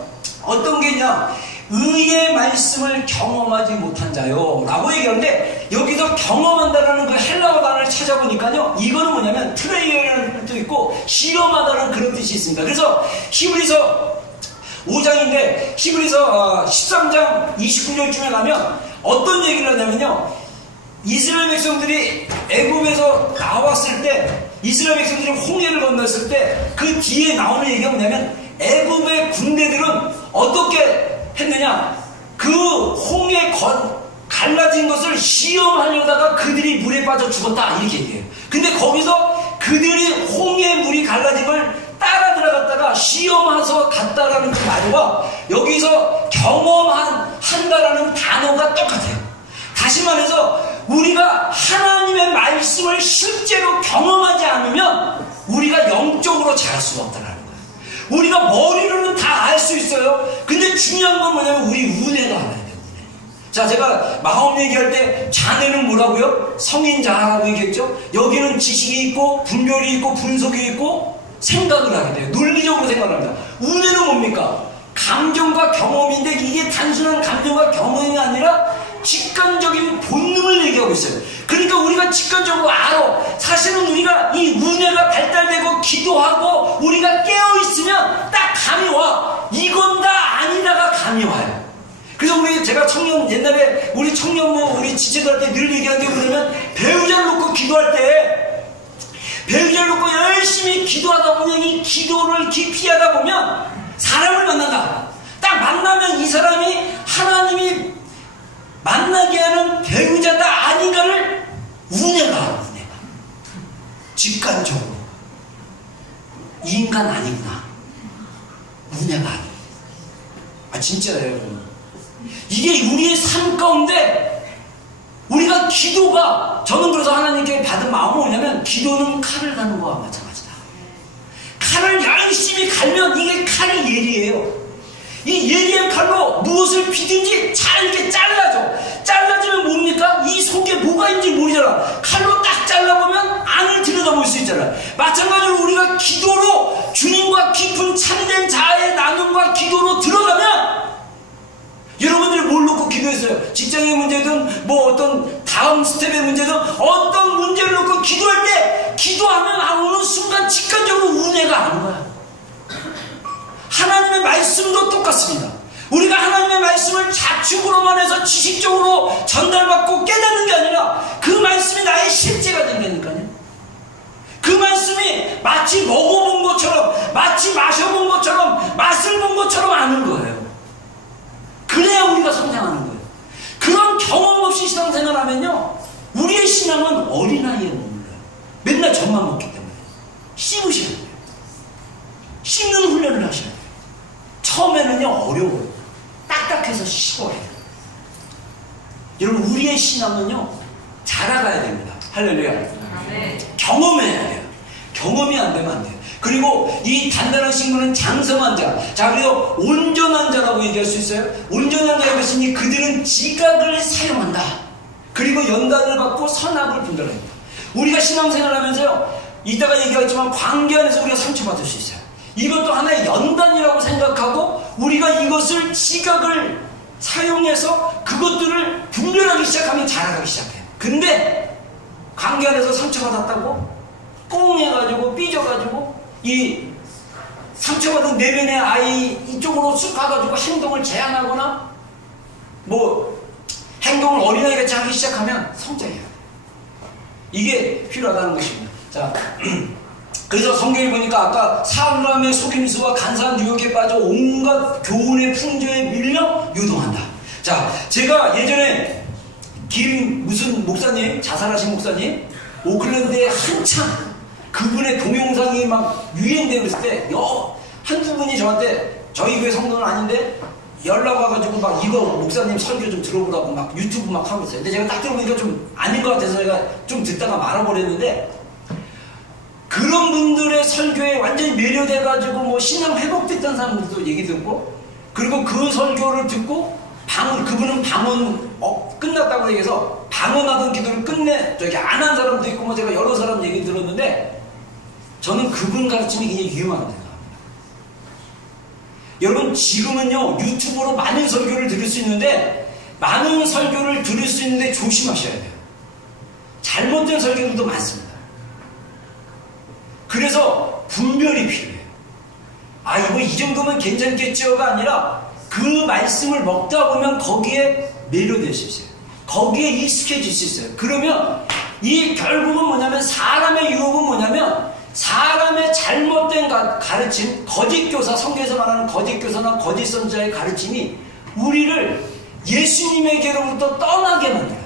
어떤 게 있냐 의의 말씀을 경험하지 못한 자요 라고 얘기하는데 여기서 경험한다라는 그 헬라어 단어를 찾아보니까요 이거는 뭐냐면 트레이어라는 뜻도 있고 실험하다는 그런 뜻이 있습니다. 그래서 히브리서 5장인데 히브리서 13장 29절쯤에 가면 어떤 얘기를 하냐면요 이스라엘 백성들이 애굽에서 나왔을 때 이스라엘 백성들이 홍해를 건넜을 때 그 뒤에 나오는 얘기가 뭐냐면 애굽의 군대들은 어떻게 했느냐 그 홍해 갈라진 것을 시험하려다가 그들이 물에 빠져 죽었다 이렇게 얘기해요. 근데 거기서 그들이 홍해 물이 갈라진 걸 따라 들어갔다가 갔다, 시험해서 갔다라는 그 말과 여기서 한다라는 단어가 똑같아요. 다시 말해서 우리가 하나님의 말씀을 실제로 경험하지 않으면 우리가 영적으로 자랄 수가 없다는 거예요. 우리가 머리로는 다 알 수 있어요. 근데 중요한 건 뭐냐면 우리 은혜가 알아야 돼요. 자, 제가 마음 얘기할 때 자네는 뭐라고요? 성인 자라고 얘기했죠. 여기는 지식이 있고 분별이 있고 분석이 있고 생각을 하게 돼요. 논리적으로 생각을 합니다. 은혜는 뭡니까? 감정과 경험인데 이게 단순한 감정과 경험이 아니라 직관적인 본능을 얘기하고 있어요. 그러니까 우리가 직관적으로 알아. 사실은 우리가 이 은혜가 발달되고 기도하고 우리가 깨어있으면 딱 감이 와. 이건 다 아니다가 감이 와요. 그래서 제가 옛날에 우리 청년부 우리 지체들 할 때 늘 얘기하는 게 뭐냐면 배우자를 놓고 기도할 때 배우자를 놓고 열심히 기도하다 보면 이 기도를 깊이 하다 보면 사람을 만난다. 딱 만나면 이 사람이 하나님이 만나게 하는 배우자다 아닌가를 은혜가 직관적으로 이 인간 아니구나. 은혜가 진짜예요 여러분. 이게 우리의 삶 가운데 우리가 기도가 저는 그래서 하나님께 받은 마음은 뭐냐면 기도는 칼을 가는 거와 마찬가지다. 칼을 열심히 갈면 이게 칼이 예리해요. 이 예리한 칼로 무엇을 비든지 잘게 잘라줘. 잘라지면 뭡니까? 이 속에 뭐가 있는지 모르잖아. 칼로 딱 잘라보면 안을 들여다볼 수 있잖아. 마찬가지로 우리가 기도로 주님과 깊은 참된 자아의 나눔과 기도로 들어가면 여러분들이 뭘 놓고 기도했어요? 직장의 문제든 뭐 어떤 다음 스텝의 문제든 어떤 문제를 놓고 기도할 때 기도하면 어느 순간 직관적으로 은혜가 안 거야. 하나님의 말씀도 똑같습니다. 우리가 하나님의 말씀을 자축으로만 해서 지식적으로 전달받고 깨닫는 게 아니라 그 말씀이 나의 실제가 된다니까요. 그 말씀이 마치 먹어본 것처럼 마치 마셔본 것처럼 맛을 본 것처럼 아는 거예요. 그래야 우리가 성장하는 거예요. 그런 경험 없이 신앙생활 하면요 우리의 신앙은 어린아이에 머물러요. 맨날 젖만 먹기 때문에 씹으셔야 돼요. 씹는 훈련을 하셔야 돼요. 처음에는요 어려워요. 딱딱해서 씹어야 돼요. 여러분 우리의 신앙은요 자라가야 됩니다. 할렐루야. 경험해야 돼요. 경험이 안 되면 안 돼요. 그리고 이 단단한 식물은 장성한 자. 자, 그리고 온전한 자라고 얘기할 수 있어요. 온전한 자의 것이니 그들은 지각을 사용한다. 그리고 연단을 받고 선악을 분별합니다. 우리가 신앙생활 하면서요 이따가 얘기하지만 관계 안에서 우리가 상처받을 수 있어요. 이것도 하나의 연단이라고 생각하고 우리가 이것을 지각을 사용해서 그것들을 분별하기 시작하면 자라가기 시작해요. 근데 관계 안에서 상처받았다고 꽁 해가지고 삐져가지고 이 상처받은 내면의 아이 이쪽으로 쑥 가가지고 행동을 제한하거나 뭐 행동을 어린아이같이 하기 시작하면 성장해요. 이게 필요하다는 것입니다. 자, 그래서 성경에 보니까 아까 사람의 속임수와 간사한 유혹에 빠져 온갖 교훈의 풍조에 밀려 유동한다. 자, 제가 예전에 무슨 목사님, 자살하신 목사님 오클랜드에 한참 그분의 동영상이 막 유행되고 있을 때 한두 분이 저한테 저희 교회 성도는 아닌데 연락 와가지고 막 이거 목사님 설교 좀 들어보라고 막 유튜브 막 하고 있어요. 근데 제가 딱 들어보니까 좀 아닌 것 같아서 제가 좀 듣다가 말아버렸는데 그런 분들의 설교에 완전히 매료돼가지고 뭐 신앙 회복됐던 사람들도 얘기 듣고 그리고 그 설교를 듣고 그분은 방언 끝났다고 얘기해서 방언하던 기도를 안 한 사람도 있고 뭐 제가 여러 사람 얘기 들었는데 저는 그분 가르침이 굉장히 유용하다고 생각합니다. 여러분 지금은요 유튜브로 많은 설교를 들을 수 있는데 많은 설교를 들을 수 있는데 조심하셔야 돼요. 잘못된 설교들도 많습니다. 그래서 분별이 필요해요. 이거 이 정도면 괜찮겠죠가 아니라 그 말씀을 먹다 보면 거기에 매료될 수 있어요. 거기에 익숙해질 수 있어요. 그러면 이 결국은 뭐냐면 사람의 유혹은 뭐냐면 사람의 잘못된 가르침, 거짓교사, 성경에서 말하는 거짓교사나 거짓 선지자의 가르침이 우리를 예수님에게로부터 떠나게 만들어요.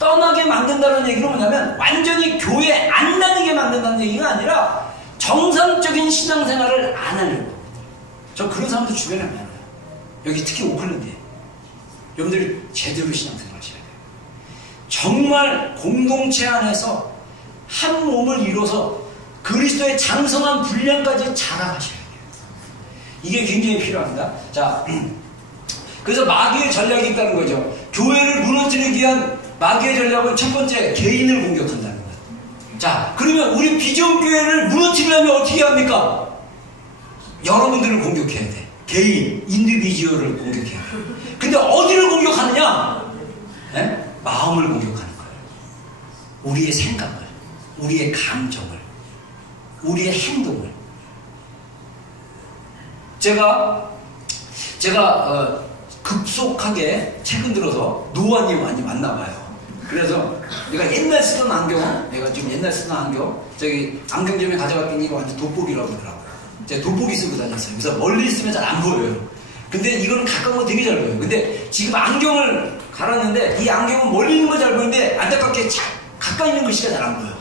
떠나게 만든다는 얘기는 뭐냐면 완전히 교회에 안 다니게 만든다는 얘기가 아니라 정상적인 신앙생활을 안 하려고 합니다. 저 그런 사람들 주변에 많아요. 여기 특히 오클랜드에. 여러분들이 제대로 신앙생활 하셔야 돼요. 정말 공동체 안에서 한 몸을 이뤄서 그리스도의 장성한 분량까지 자라가셔야 돼요. 이게 굉장히 필요합니다. 자, 그래서 마귀의 전략이 있다는 거죠. 교회를 무너뜨리기 위한 마귀의 전략은 첫 번째, 개인을 공격한다는 거예요. 자, 그러면 우리 비전 교회를 무너뜨리려면 어떻게 합니까? 여러분들을 공격해야 돼. 개인, 인디비주얼을 공격해야 돼. 근데 어디를 공격하느냐? 네? 마음을 공격하는 거예요. 우리의 생각을, 우리의 감정을, 우리의 행동을. 제가 급속하게 최근 들어서 노아님 많이 만나봐요. 그래서 내가 옛날 쓰던 안경, 내가 지금 옛날 쓰던 안경, 저기 안경점에 가져갔더니 이거 완전 돋보기라고 하더라고요. 제가 돋보기 쓰고 다녔어요. 그래서 멀리 있으면 잘 안 보여요. 근데 이거는 가까운 거 되게 잘 보여요. 근데 지금 안경을 갈았는데 이 안경은 멀리 있는 거 잘 보이는데 안타깝게 가까이 있는 글씨가 잘 안 보여요.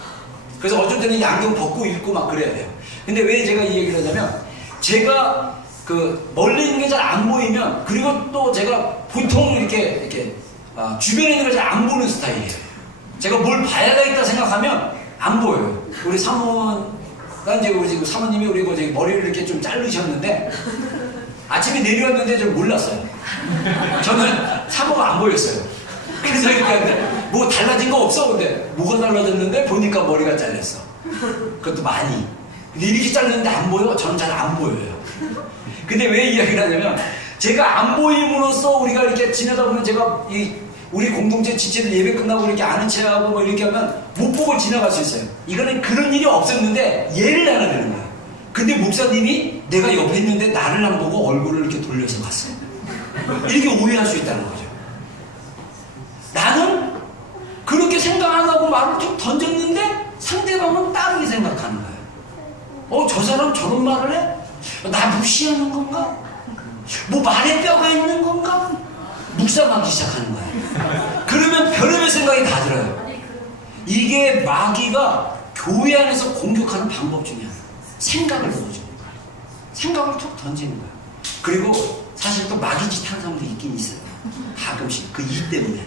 그래서 어쩔 때는 이 안경 벗고 읽고 막 그래야 돼요. 근데 왜 제가 이 얘기를 하냐면, 제가 그 멀리 있는 게 잘 안 보이면, 그리고 또 제가 보통 이렇게 주변에 있는 걸 잘 안 보는 스타일이에요. 제가 뭘 봐야 되겠다 생각하면 안 보여요. 우리 우리 지금 사모님이 우리 저기 머리를 이렇게 좀 자르셨는데 아침에 내려왔는데 좀 몰랐어요. 저는 사모가 안 보였어요. 그래서 얘기하는데 뭐 달라진 거 없어? 근데 뭐가 달라졌는데 보니까 머리가 잘렸어. 그것도 많이. 근데 이렇게 잘렸는데 안 보여? 저는 잘 안 보여요. 근데 왜 이야기를 하냐면, 제가 안 보임으로써 우리가 이렇게 지내다 보면 제가 우리 공동체 지체들 예배 끝나고 이렇게 아는 체하고 뭐 이렇게 하면 못 보고 지나갈 수 있어요. 이거는 그런 일이 없었는데 예를 하나 드는 거예요. 근데 목사님이 내가 옆에 있는데 나를 안 보고 얼굴을 이렇게 돌려서 갔어요. 이렇게 오해할 수 있다는 거죠. 나는 그렇게 생각 안 하고 말을 툭 던졌는데 상대방은 다르게 생각하는 거예요. 저 사람 저런 말을 해? 나 무시하는 건가? 뭐 말에 뼈가 있는 건가? 묵상하기 시작하는 거예요. 그러면 별의별 생각이 다 들어요. 이게 마귀가 교회 안에서 공격하는 방법 중에 하나. 생각을 넣어주는 거예요. 생각을 툭 던지는 거예요. 그리고 사실 또 마귀짓 하는 사람도 있긴 있어요. 가끔씩 그 입 때문에.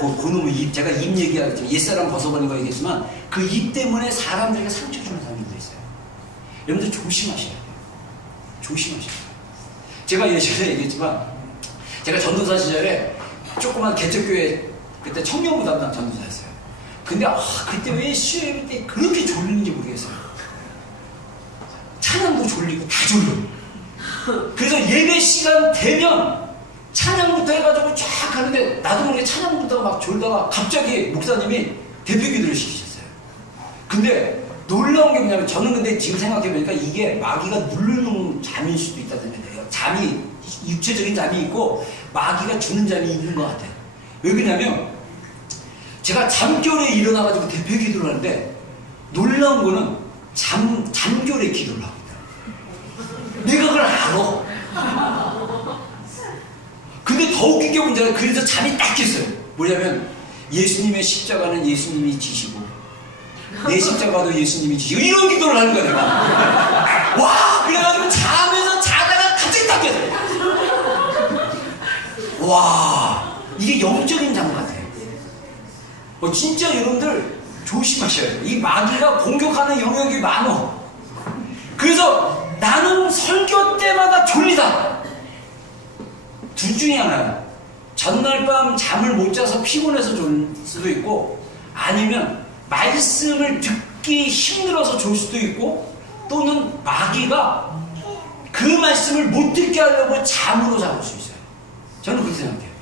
그놈의 입, 제가 입 얘기하겠지만, 옛사람 벗어버린 거 얘기했지만 그 입 때문에 사람들에게 상처 주는 사람들도 있어요. 여러분들 조심하셔야 돼요. 조심하셔야 돼요. 제가 예전에 얘기했지만, 제가 전도사 시절에 조그만 개척교회 그때 청년부 담당 전도사였어요. 근데 그때 왜 수요일 때 그렇게 졸리는지 모르겠어요. 찬양도 졸리고 다 졸려. 그래서 예배 시간 되면 찬양부터 해가지고 쫙 하는데 나도 모르게 찬양부터 막 졸다가 갑자기 목사님이 대표기도를 시키셨어요. 근데 놀라운 게 뭐냐면, 저는 근데 지금 생각해보니까 이게 마귀가 누르는 잠일 수도 있다는 거예요. 잠이, 육체적인 잠이 있고 마귀가 주는 잠이 있는 것 같아요. 왜 그러냐면, 제가 잠결에 일어나가지고 대표 기도를 하는데 놀라운 거는 잠결에 기도를 합니다. 내가 그걸 알아. 근데 더 웃긴 게 문제가, 그래서 잠이 딱 깼어요. 뭐냐면, 예수님의 십자가는 예수님이 지시고 내 십자가도 예수님이 지시고, 이런 기도를 하는 거야 내가. 와, 그래가지고 잠에서 자다가 갑자기 딱 깼어요. 와, 이게 영적인 잠 같아요. 진짜 여러분들 조심하셔야 돼요. 이 마귀가 공격하는 영역이 많어. 그래서 나는 설교 때마다 졸리다. 둘 중에 하나야. 전날 밤 잠을 못 자서 피곤해서 졸 수도 있고, 아니면 말씀을 듣기 힘들어서 졸 수도 있고, 또는 마귀가 그 말씀을 못 듣게 하려고 잠으로 잡을 수 있어요. 저는 그렇게 생각해요.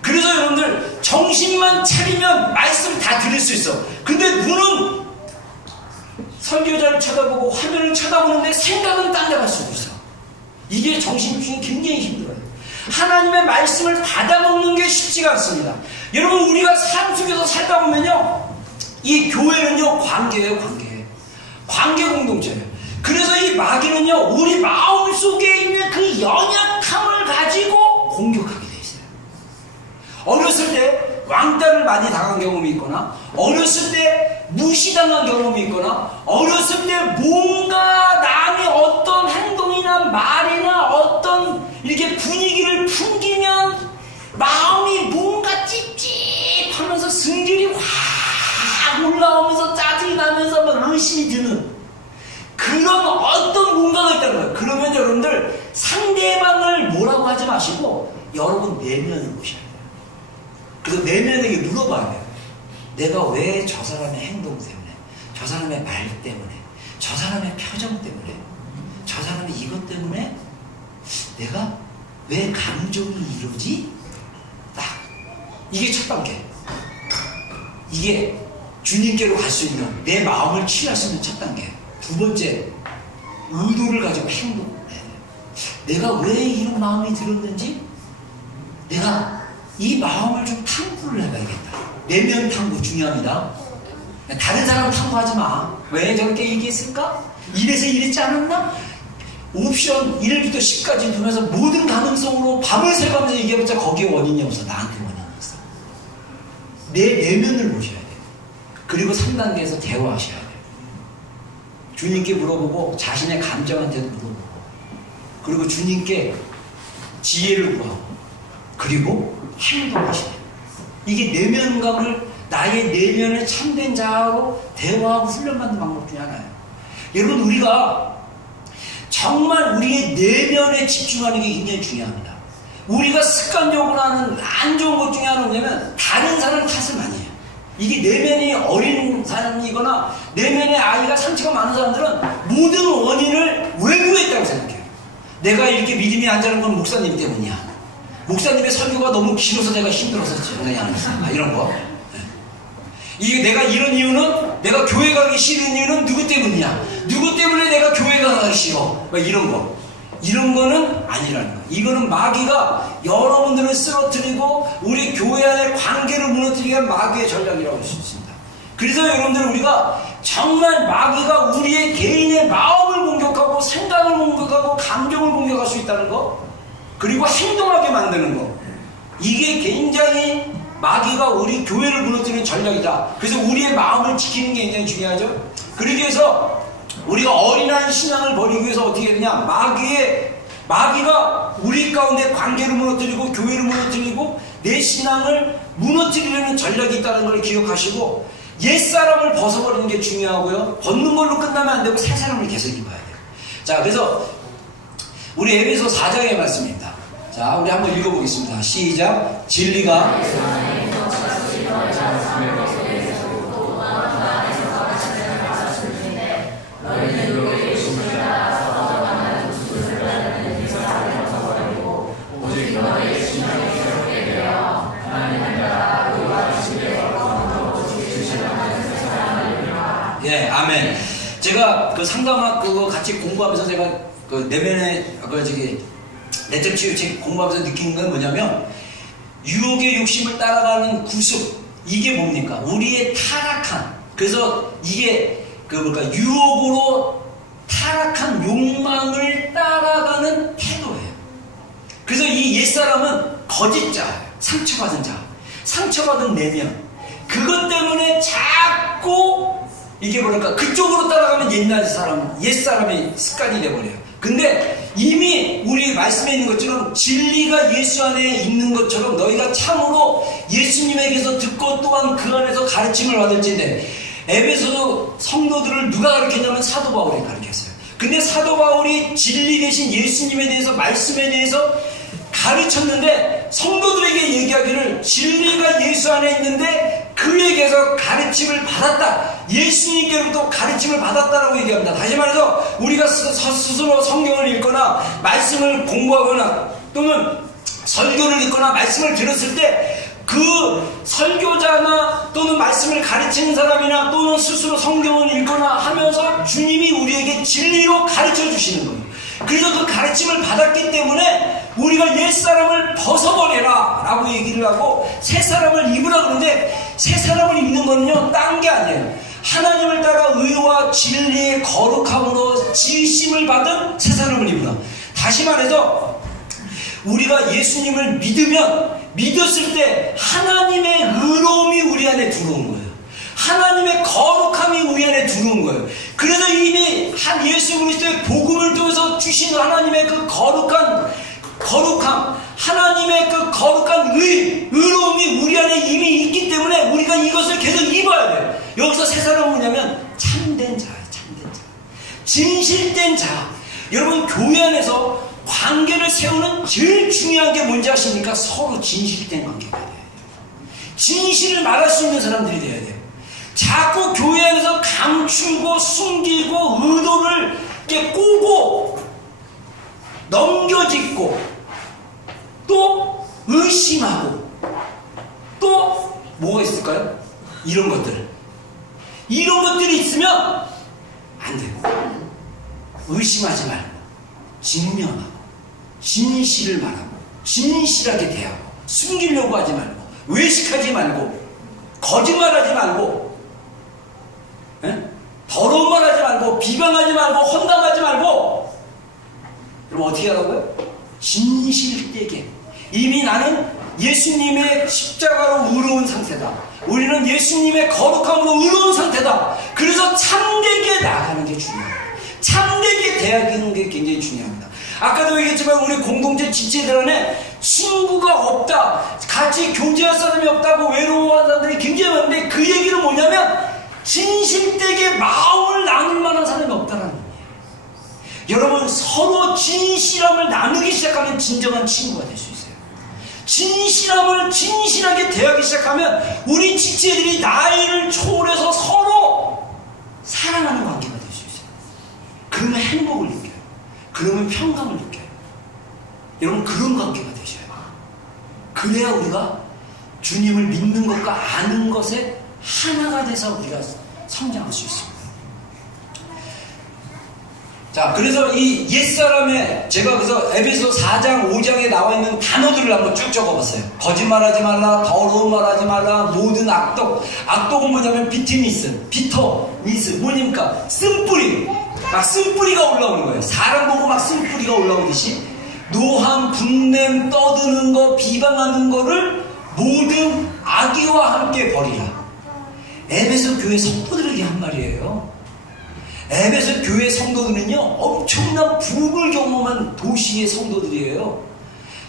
그래서 여러분들 정신만 차리면 말씀 다 들을 수 있어. 근데 눈은 설교자를 쳐다보고 화면을 쳐다보는데 생각은 딴 데 갈 수도 있어. 이게 정신중이 굉장히 힘들어요. 하나님의 말씀을 받아먹는 게 쉽지가 않습니다. 여러분, 우리가 삶 속에서 살다 보면요, 이 교회는요 관계예요. 관계 공동체예요. 그래서 이 마귀는요 우리 마음 속에 있는 그 연약함을 가지고 공격하게 돼 있어요. 어렸을 때 왕따를 많이 당한 경험이 있거나, 어렸을 때 무시당한 경험이 있거나, 어렸을 때 뭔가 남이 어떤 행동이나 말이나 어떤 이렇게 분위기를 풍기면 마음이 뭔가 찝찝하면서 승질이 확 올라오면서 짜증이 나면서 막 의심이 드는 그런 어떤 뭔가가 있다는 거예요. 그러면 여러분들 상대방을 뭐라고 하지 마시고 여러분 내면을 보셔야 돼요. 그래서 내면에게 물어봐야 돼요. 내가 왜 저 사람의 행동 때문에, 저 사람의 말 때문에, 저 사람의 표정 때문에, 저 사람의 이것 때문에 내가 왜 감정이 이러지? 딱 이게 첫 단계. 이게 주님께로 갈 수 있는, 내 마음을 치유할 수 있는 첫 단계. 두 번째, 의도를 가지고 행동. 내가 왜 이런 마음이 들었는지 내가 이 마음을 좀 탐구를 해봐야겠다. 내면 탐구 중요합니다. 다른 사람 탐구하지 마. 왜 저렇게 얘기했을까? 이래서 이랬지 않았나? 옵션 1부터 10까지 두면서 모든 가능성으로 밤을 새가면서 얘기해봤자 거기에 원인이 없어. 나한테 원인이 없어. 내 내면을 보셔야 돼요. 그리고 3단계에서 대화하셔야 돼요. 주님께 물어보고 자신의 감정한테도 물어보고 그리고 주님께 지혜를 구하고 그리고 행동하셔야 돼요. 이게 내면감을 나의 내면을 참된 자아로 대화하고 훈련받는 방법 중에 하나예요. 여러분 우리가 정말 우리의 내면에 집중하는 게 굉장히 중요합니다. 우리가 습관적으로 하는 안 좋은 것 중에 하나는 뭐냐면 다른 사람 탓을 많이 해요. 이게 내면이 어린 사람이거나 내면의 아이가 상처가 많은 사람들은 모든 원인을 외부에 있다고 생각해요. 내가 이렇게 믿음이 안 자는 건 목사님 때문이야. 목사님의 설교가 너무 길어서 내가 힘들어서 그냥 이런 거. 이게 내가 이런 이유는 내가 교회 가기 싫은 이유는 누구 때문이야. 누구 때문에 내가 교회 가기 싫어. 막 이런 거. 이런 거는 아니라는 거예요. 이거는 마귀가 여러분들을 쓰러뜨리고 우리 교회 안의 관계를 무너뜨리게 한 마귀의 전략이라고 할 수 있습니다. 그래서 여러분들 우리가 정말 마귀가 우리의 개인의 마음을 공격하고 생각을 공격하고 감정을 공격할 수 있다는 거 그리고 행동하게 만드는 거 이게 굉장히 마귀가 우리 교회를 무너뜨리는 전략이다. 그래서 우리의 마음을 지키는 게 굉장히 중요하죠. 그러기 위해서 우리가 어린아이 신앙을 버리기 위해서 어떻게 해야 되냐. 마귀가 우리 가운데 관계를 무너뜨리고 교회를 무너뜨리고 내 신앙을 무너뜨리려는 전략이 있다는 걸 기억하시고 옛사람을 벗어버리는 게 중요하고요. 벗는 걸로 끝나면 안 되고 새 사람을 계속 입어야 돼요. 자, 그래서 우리 에베소 4장의 말씀입니다. 자, 우리 한번 읽어보겠습니다. 시작. 진리가 예, 아멘. 제가 그 상담학 그거 같이 공부하면서 제가 그 내면의 내적 치유책 공부하면서 느낀 건 뭐냐면 유혹의 욕심을 따라가는 구습 이게 뭡니까? 우리의 타락한 그래서 이게 유혹으로 타락한 욕망을 따라가는 태도예요. 그래서 이 옛사람은 거짓자, 상처받은 자, 상처받은 내면 그것 때문에 자꾸 이게 뭐랄까 그쪽으로 따라가면 옛사람의 습관이 돼버려요. 근데 이미 우리 말씀에 있는 것처럼 진리가 예수 안에 있는 것처럼 너희가 참으로 예수님에게서 듣고 또한 그 안에서 가르침을 받을진대. 에베소 성도들을 누가 가르쳤냐면 사도 바울이 가르쳤어요. 근데 사도 바울이 진리 대신 예수님에 대해서 말씀에 대해서 가르쳤는데 성도들에게 얘기하기를 진리가 예수 안에 있는데 그에게서 가르침을 받았다. 예수님께로부터 가르침을 받았다라고 얘기합니다. 다시 말해서 우리가 스스로 성경을 읽거나 말씀을 공부하거나 또는 설교를 읽거나 말씀을 들었을 때 그 설교자나 또는 말씀을 가르치는 사람이나 또는 스스로 성경을 읽거나 하면서 주님이 우리에게 진리로 가르쳐 주시는 거예요. 그래서 그 가르침을 받았기 때문에 우리가 옛사람을 벗어버려라 라고 얘기를 하고 새사람을 입으라 그러는데 새사람을 입는 거는요 딴 게 아니에요. 하나님을 따라 의와 진리의 거룩함으로 지으심을 받은 새사람을 입으라. 다시 말해서 우리가 예수님을 믿었을 때 하나님의 의로움이 우리 안에 들어온 거예요. 하나님의 거룩함이 우리 안에 들어온 거예요. 그래서 이미 한 예수 그리스도의 복음을 통해서 주신 하나님의 그 거룩함, 하나님의 그 거룩한 의로움이 우리 안에 이미 있기 때문에 우리가 이것을 계속 입어야 돼요. 여기서 세 사람은 뭐냐면 참된 자예요. 참된 자, 진실된 자. 여러분, 교회 안에서 관계를 세우는 제일 중요한 게 뭔지 아십니까? 서로 진실된 관계가 돼야 돼요. 진실을 말할 수 있는 사람들이 돼야 돼요. 자꾸 교회 안에서 감추고 숨기고 의도를 이렇게 꼬고 넘겨짚고 또 의심하고 또 뭐가 있을까요? 이런 것들이 있으면 안 되고, 의심하지 말고 직면하고 진실을 말하고 진실하게 대하고 숨기려고 하지 말고 외식하지 말고 거짓말하지 말고 더러운 말 하지 말고 비방하지 말고 험담하지 말고. 그럼 어떻게 하라고요? 진실되게. 이미 나는 예수님의 십자가로 의로운 상태다. 우리는 예수님의 거룩함으로 의로운 상태다. 그래서 참되게 나아가는 게 중요합니다. 참되게 대하는 게 굉장히 중요합니다. 아까도 얘기했지만 우리 공동체 지체들 안에 친구가 없다, 같이 교제할 사람이 없다고 외로워하는 사람들이 굉장히 많은데, 그 얘기는 뭐냐면 진실되게 마음을 나눌 만한 사람이 없다는 거예요. 여러분, 서로 진실함을 나누기 시작하면 진정한 친구가 될 수 있어요. 진실함을 진실하게 대하기 시작하면 우리 지체들이 나이를 초월해서 서로 사랑하는 관계가 될 수 있어요. 그러면 행복을 느껴요. 그러면 평강을 느껴요. 여러분, 그런 관계가 되셔야 돼요. 그래야 우리가 주님을 믿는 것과 아는 것에 하나가 돼서 우리가 성장할 수 있습니다. 자, 그래서 이 옛사람의, 제가 그래서 에베소 4장 5장에 나와 있는 단어들을 한번 쭉 적어봤어요. 거짓말하지 말라, 더러운 말하지 말라, 모든 악독은 뭐냐면 비터미스 뭐입니까? 쓴뿌리, 막 쓴뿌리가 올라오는 거예요. 사람 보고 막 쓴뿌리가 올라오듯이 노함, 분냄, 떠드는 거, 비방하는 거를 모든 악의와 함께 버리라. 에베소 교회 성도들에게 한 말이에요. 에베소 교회 성도들은요, 엄청난 부흥을 경험한 도시의 성도들이에요.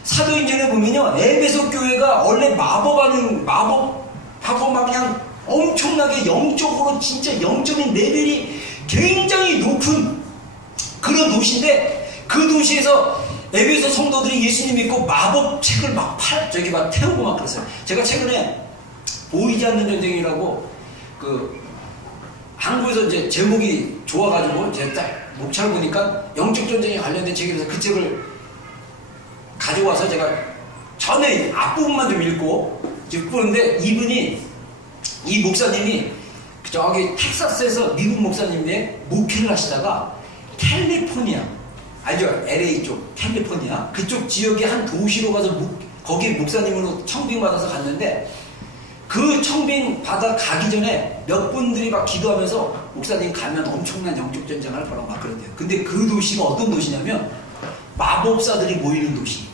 사도행전에 보면요, 에베소 교회가 원래 마법하고 막 그냥 엄청나게 영적으로 진짜 영적인 레벨이 굉장히 높은 그런 도시인데, 그 도시에서 에베소 성도들이 예수님 믿고 마법 책을 막 태우고 막 그랬어요. 제가 최근에 보이지 않는 전쟁이라고 한국에서 이제 제목이 좋아가지고 제가 딱 목차를 보니까 영적 전쟁에 관련된 책이라서 그 책을 가져와서 제가 전에 앞부분만 좀 읽고 보는데, 이 목사님이 저기 텍사스에서 미국 목사님인데 목회를 하시다가 캘리포니아, 알죠? LA 쪽 캘리포니아 그쪽 지역의 한 도시로 가서 거기 목사님으로 청빙받아서 갔는데, 그 청빙 받아 가기 전에 몇 분들이 막 기도하면서 목사님 가면 엄청난 영적 전쟁을 할 거라고 막 그런대요. 근데 그 도시가 어떤 도시냐면 마법사들이 모이는 도시,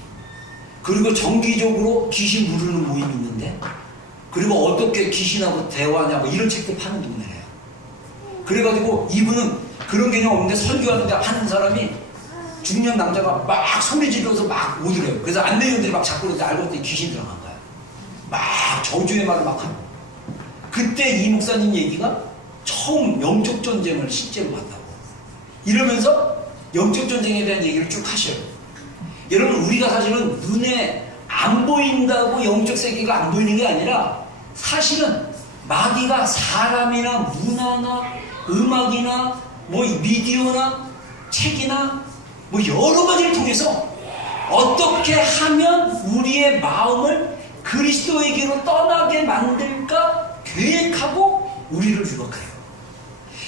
그리고 정기적으로 귀신 부르는 모임이 있는데, 그리고 어떻게 귀신하고 대화하냐 뭐 이런 책들 파는 동네래요. 그래가지고 이분은 그런 개념 없는데 설교하는데 한 사람이 중년 남자가 막 소리 지르면서 막 오더래요. 그래서 안내원들이 막 자꾸 그러는데 알고 봤더니 귀신 들어간 거야. 막 저주의 말을 막 하고. 그때 이 목사님 얘기가 처음 영적 전쟁을 실제로 봤다고 이러면서 영적 전쟁에 대한 얘기를 쭉 하셔요. 여러분, 우리가 사실은 눈에 안 보인다고 영적 세계가 안 보이는 게 아니라, 사실은 마귀가 사람이나 문화나 음악이나 뭐 미디어나 책이나 뭐 여러 가지를 통해서 어떻게 하면 우리의 마음을 그리스도에게로 떠나게 만들까 계획하고 우리를 유혹해요.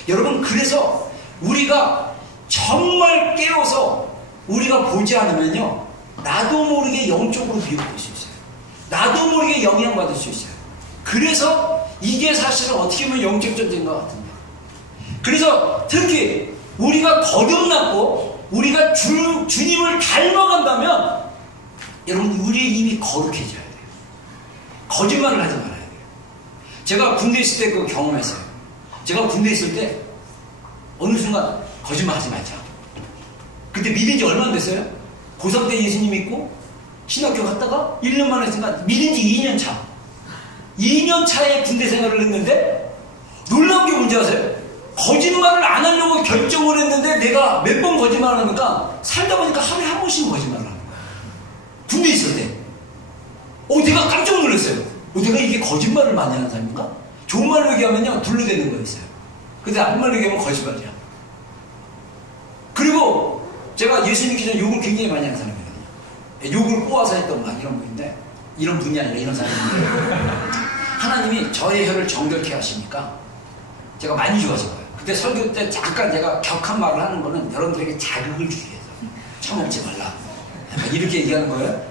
여러분, 그래서 우리가 정말 깨워서 우리가 보지 않으면요, 나도 모르게 영적으로 미혹될 수 있어요. 나도 모르게 영향받을 수 있어요. 그래서 이게 사실은 어떻게 보면 영적 전쟁인 것 같은데, 그래서 특히 우리가 거듭났고 우리가 주님을 닮아간다면 여러분, 우리의 입이 거룩해져야 돼요. 거짓말을 하지 말아야 돼요. 제가 군대 있을 때 그거 경험했어요. 제가 군대 있을 때 어느 순간 거짓말하지 말자. 그때 믿은 지 얼마나 됐어요? 고3 때 예수님 믿고 신학교 갔다가 1년 만에 했으니까 믿은 지 2년 차. 2년 차에 군대 생활을 했는데 놀라운 게 뭔지 아세요? 거짓말을 안 하려고 결정을 했는데 내가 몇 번 거짓말을 하니까 살다 보니까 하루에 한 번씩 거짓말을 하는 거야. 군대 있을 때. 내가 깜짝 놀랐어요. 내가 이게 거짓말을 많이 하는 사람인가? 좋은 말로 얘기하면요, 둘러대는 거였어요. 근데 나쁜 말로 얘기하면 거짓말이야. 그리고 제가 예수 믿기 전에 욕을 굉장히 많이 하는 사람이거든요. 욕을 꼬아서 했던 막 이런 분인데, 이런 분이 아니라 이런 사람인데, 하나님이 저의 혀를 정결케 하시니까 제가 많이 좋아져요. 그때 설교 때 잠깐 제가 격한 말을 하는 거는 여러분들에게 자극을 주기 위해서. 처먹지 말라. 이렇게 얘기하는 거예요.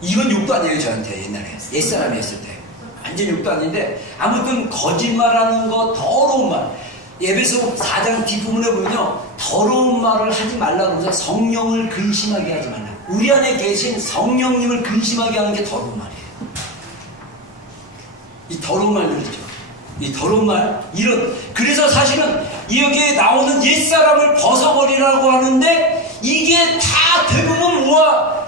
이건 욕도 아니에요, 저한테 옛날에. 옛사람이 했을 때. 완전 욕도 아닌데, 아무튼 거짓말하는 거, 더러운 말. 에베소 4장 뒷부분에 보면요, 더러운 말을 하지 말라고 해서 성령을 근심하게 하지 말라. 우리 안에 계신 성령님을 근심하게 하는 게 더러운 말이에요. 이 더러운 말들이죠. 이 더러운 말, 그래서 사실은 여기에 나오는 옛사람을 벗어버리라고 하는데, 이게 다 대부분 뭐와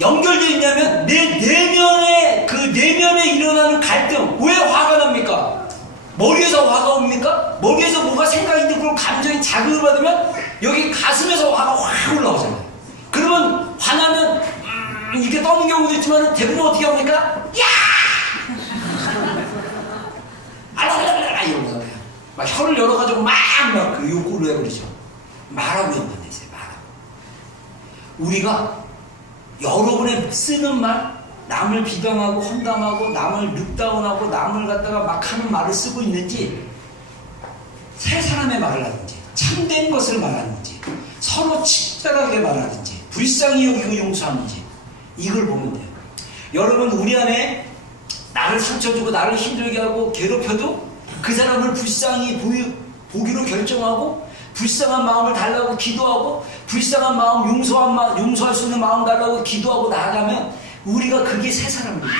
연결되어 있냐면, 내 내면에, 그 내면에 일어나는 갈등. 왜 화가 납니까? 머리에서 화가 옵니까? 머리에서 뭐가 생각이 들고 감정이 자극을 받으면 여기 가슴에서 화가 확 올라오잖아요. 그러면 화나면 이렇게 떠는 경우도 있지만 대부분 어떻게 합니까? 야! 알라라라라 이러면서 막 혀를 열어가지고 막 그 욕구를 해버리죠. 말하고 연관되세요. 말하고. 우리가 여러분의 쓰는 말, 남을 비방하고 험담하고 남을 룩다운하고 남을 갖다가 막 하는 말을 쓰고 있는지, 새 사람의 말을 하든지 참된 것을 말하는지 서로 친절하게 말하든지 불쌍히 여기고 용서하는지, 이걸 보면 돼요. 여러분, 우리 안에 나를 상처주고 나를 힘들게 하고 괴롭혀도 그 사람을 불쌍히 보기로 결정하고 불쌍한 마음을 달라고 기도하고 불쌍한 마음, 용서할 수 있는 마음 달라고 기도하고 나아가면 우리가 그게 새 사람입니다.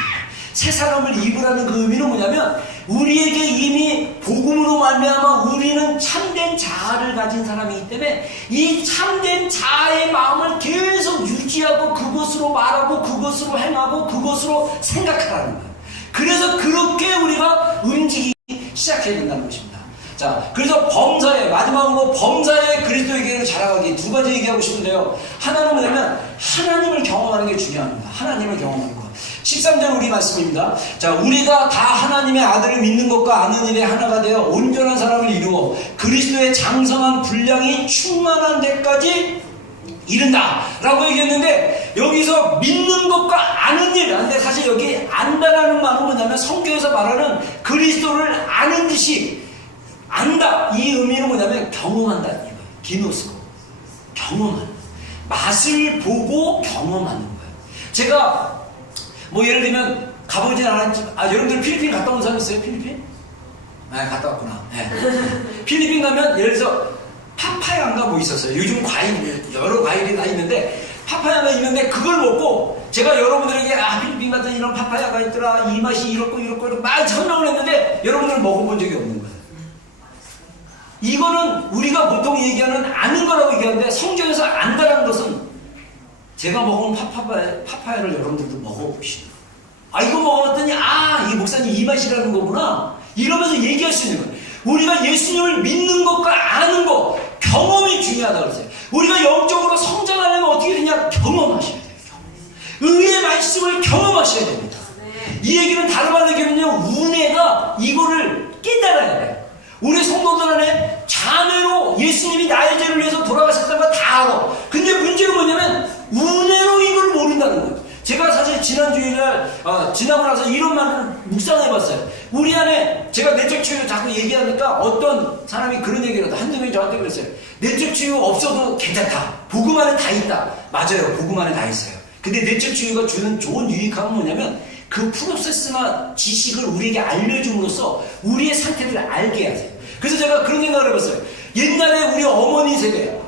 새 사람을 입으라는 그 의미는 뭐냐면, 우리에게 이미 복음으로 말미암아 우리는 참된 자아를 가진 사람이기 때문에 이 참된 자아의 마음을 계속 유지하고 그것으로 말하고 그것으로 행하고 그것으로 생각하라는 거예요. 그래서 그렇게 우리가 움직이기 시작해야 된다는 것입니다. 자, 그래서 범사에, 마지막으로 범사에 그리스도의 계를 자라가기, 두 가지 얘기하고 싶은데요. 하나는 뭐냐면 하나님을 경험하는 게 중요합니다. 하나님을 경험하는 것. 13절 우리 말씀입니다. 자, 우리가 다 하나님의 아들을 믿는 것과 아는 일에 하나가 되어 온전한 사람을 이루어 그리스도의 장성한 분량이 충만한 데까지 이른다 라고 얘기했는데, 여기서 믿는 것과 아는 일, 근데 사실 여기 안다라는 말은 뭐냐면 성경에서 말하는 그리스도를 아는 듯이 안다, 이 의미는 뭐냐면 경험한다는 거예요. 기노스코, 경험하는, 맛을 보고 경험하는 거예요. 제가 뭐 예를 들면 가보진 않았지만, 여러분들 필리핀 갔다 온 사람 있어요? 필리핀? 갔다 왔구나. 네. 필리핀 가면 예를 들어서 파파야인가 뭐 있었어요. 요즘 과일, 여러 과일이 다 있는데 파파야가 있는데 그걸 먹고 제가 여러분들에게 필리핀 같은 이런 파파야가 있더라, 이 맛이 이렇고 막 설명을 했는데 여러분들은 먹어본 적이 없는 거예요. 이거는 우리가 보통 얘기하는 아는 거라고 얘기하는데, 성경에서 안다라는 것은 제가 먹은 파파야를 여러분들도 먹어보시죠. 이거 먹어봤더니 이 목사님 이 맛이라는 거구나 이러면서 얘기할 수 있는 거예요. 우리가 예수님을 믿는 것과 아는 것, 경험이 중요하다고 그랬어요. 우리가 영적으로 성장하려면 어떻게 되냐? 경험하셔야 돼요. 의의 말씀을 경험하셔야 됩니다. 이 얘기는 다른 말로 얘기하면요, 은혜가 이거를 깨달아야 돼요. 우리 성도들 안에 자매로 예수님이 나의 죄를 위해서 돌아가셨다는 거 다 알아. 근데 문제는 뭐냐면 은혜로 이걸 모른다는 거예요. 제가 사실 지난 주일날 지나고 나서 이런 말을 묵상해봤어요. 우리 안에 제가 내적 치유 자꾸 얘기하니까 어떤 사람이 그런 얘기를 하다. 한두 명이 저한테 그랬어요. 내적 치유 없어도 괜찮다. 복음 안에 다 있다. 맞아요. 복음 안에 다 있어요. 근데 내적 치유가 주는 좋은 유익함은 뭐냐면 그 프로세스나 지식을 우리에게 알려줌으로써 우리의 상태를 알게 하세요. 그래서 제가 그런 생각을 해봤어요. 옛날에 우리 어머니 세대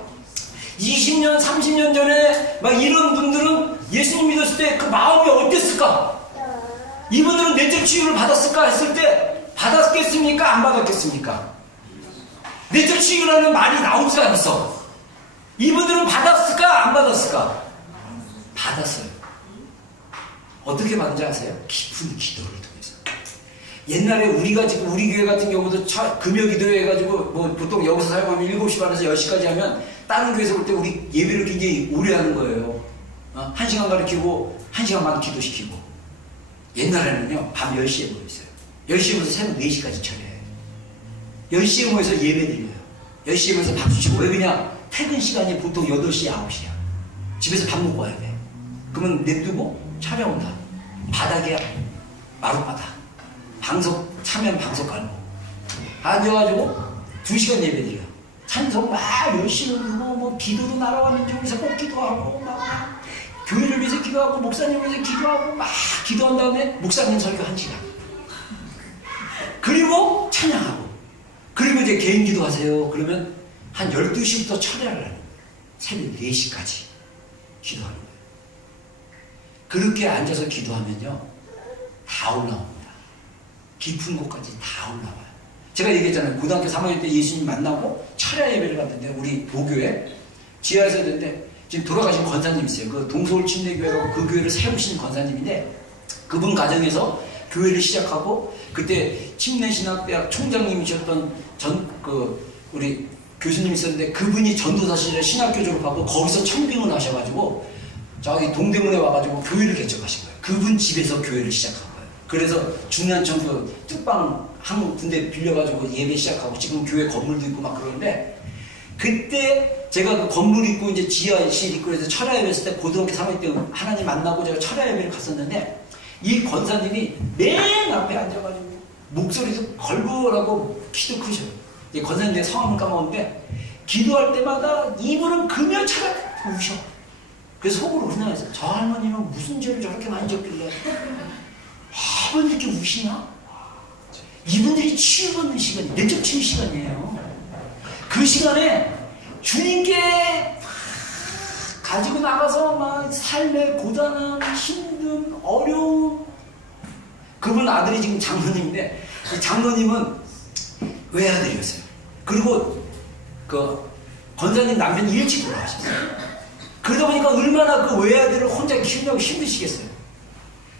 20년, 30년 전에 막 이런 분들은 예수님 믿었을 때 그 마음이 어땠을까? 이분들은 내적 치유를 받았을까 했을 때 받았겠습니까? 안 받았겠습니까? 내적 치유라는 말이 나오지 않았어. 이분들은 받았을까 안 받았을까? 받았어요. 어떻게 받은지 아세요? 깊은 기도를 통해서. 옛날에 우리가 지금 우리 교회 같은 경우도 금요 기도회 해가지고 뭐 보통 여기서 사용하면 7시 반에서 10시까지 하면 다른 교회에서 올 때 우리 예배를 굉장히 오래 하는 거예요. 1시간 가르치고 1시간 반 기도시키고. 옛날에는요 밤 10시에 모였어요. 10시에 모여서 새벽 4시까지 철회해요. 10시에 모여서 예배 드려요. 10시에 모여서 박수 치고. 왜 그냥 퇴근 시간이 보통 8시 9시야. 집에서 밥 먹고 와야 돼. 그러면 냅두고 촬영온다. 바닥에 마룻바닥. 방석 차면 방석 깔고 앉아가지고 2시간 예배 드려요. 찬송 막 열심히 부르고 뭐 기도도 날아왔는지 우리서 꼭 기도하고 막 교회를 위해서 기도하고 목사님을 위해서 기도하고 막 기도한 다음에 목사님 설교 1시간. 그리고 찬양하고 그리고 이제 개인 기도하세요. 그러면 한 12시부터 철야를 하는 새벽 4시까지 기도하는 거예요. 그렇게 앉아서 기도하면요 다 올라옵니다. 깊은 곳까지 다 올라와요. 제가 얘기했잖아요. 고등학교 3학년 때 예수님 만나고 철야 예배를 갔는데 우리 모교에 지하에서 했는데 지금 돌아가신 권사님 있어요. 그 동서울 침례교회라고 그 교회를 세우신 권사님인데 그분 가정에서 교회를 시작하고 그때 침례신학대학 총장님이셨던 우리 교수님 있었는데 그분이 전도사 시절에 신학교 졸업하고 거기서 청빙을 하셔가지고 저기 동대문에 와가지고 교회를 개척하신 거예요. 그분 집에서 교회를 시작한 거예요. 그래서 중년청 그 뚝방 한 군데 빌려가지고 예배 시작하고 지금 교회 건물도 있고 막 그러는데 그때 제가 그 건물 있고 이제 지하실 있고 그래서 철야 예배 했을 때 고등학교 3학년 때 하나님 만나고 제가 철야 예배를 갔었는데 이 권사님이 맨 앞에 앉아가지고 목소리도 걸걸하고 키도 크셔요. 이 권사님의 성함을 까먹었는데 기도할 때마다 이분은 금요 차가 우셔. 그래서 속으로 그냥 저 할머니는 무슨 죄를 저렇게 많이 졌길래 매번 이렇게 우시나? 이분들이 치유받는 시간이 내적 치유 시간이에요. 그 시간에 주님께 가지고 나가서 막 삶의 고단함, 힘듦, 어려움. 그분 아들이 지금 장로님인데 장로님은 외아들이었어요. 그리고 그 권사님 남편이 일찍 돌아가셨어요. 그러다 보니까 얼마나 그 외아들을 혼자 키우냐고 힘드시겠어요.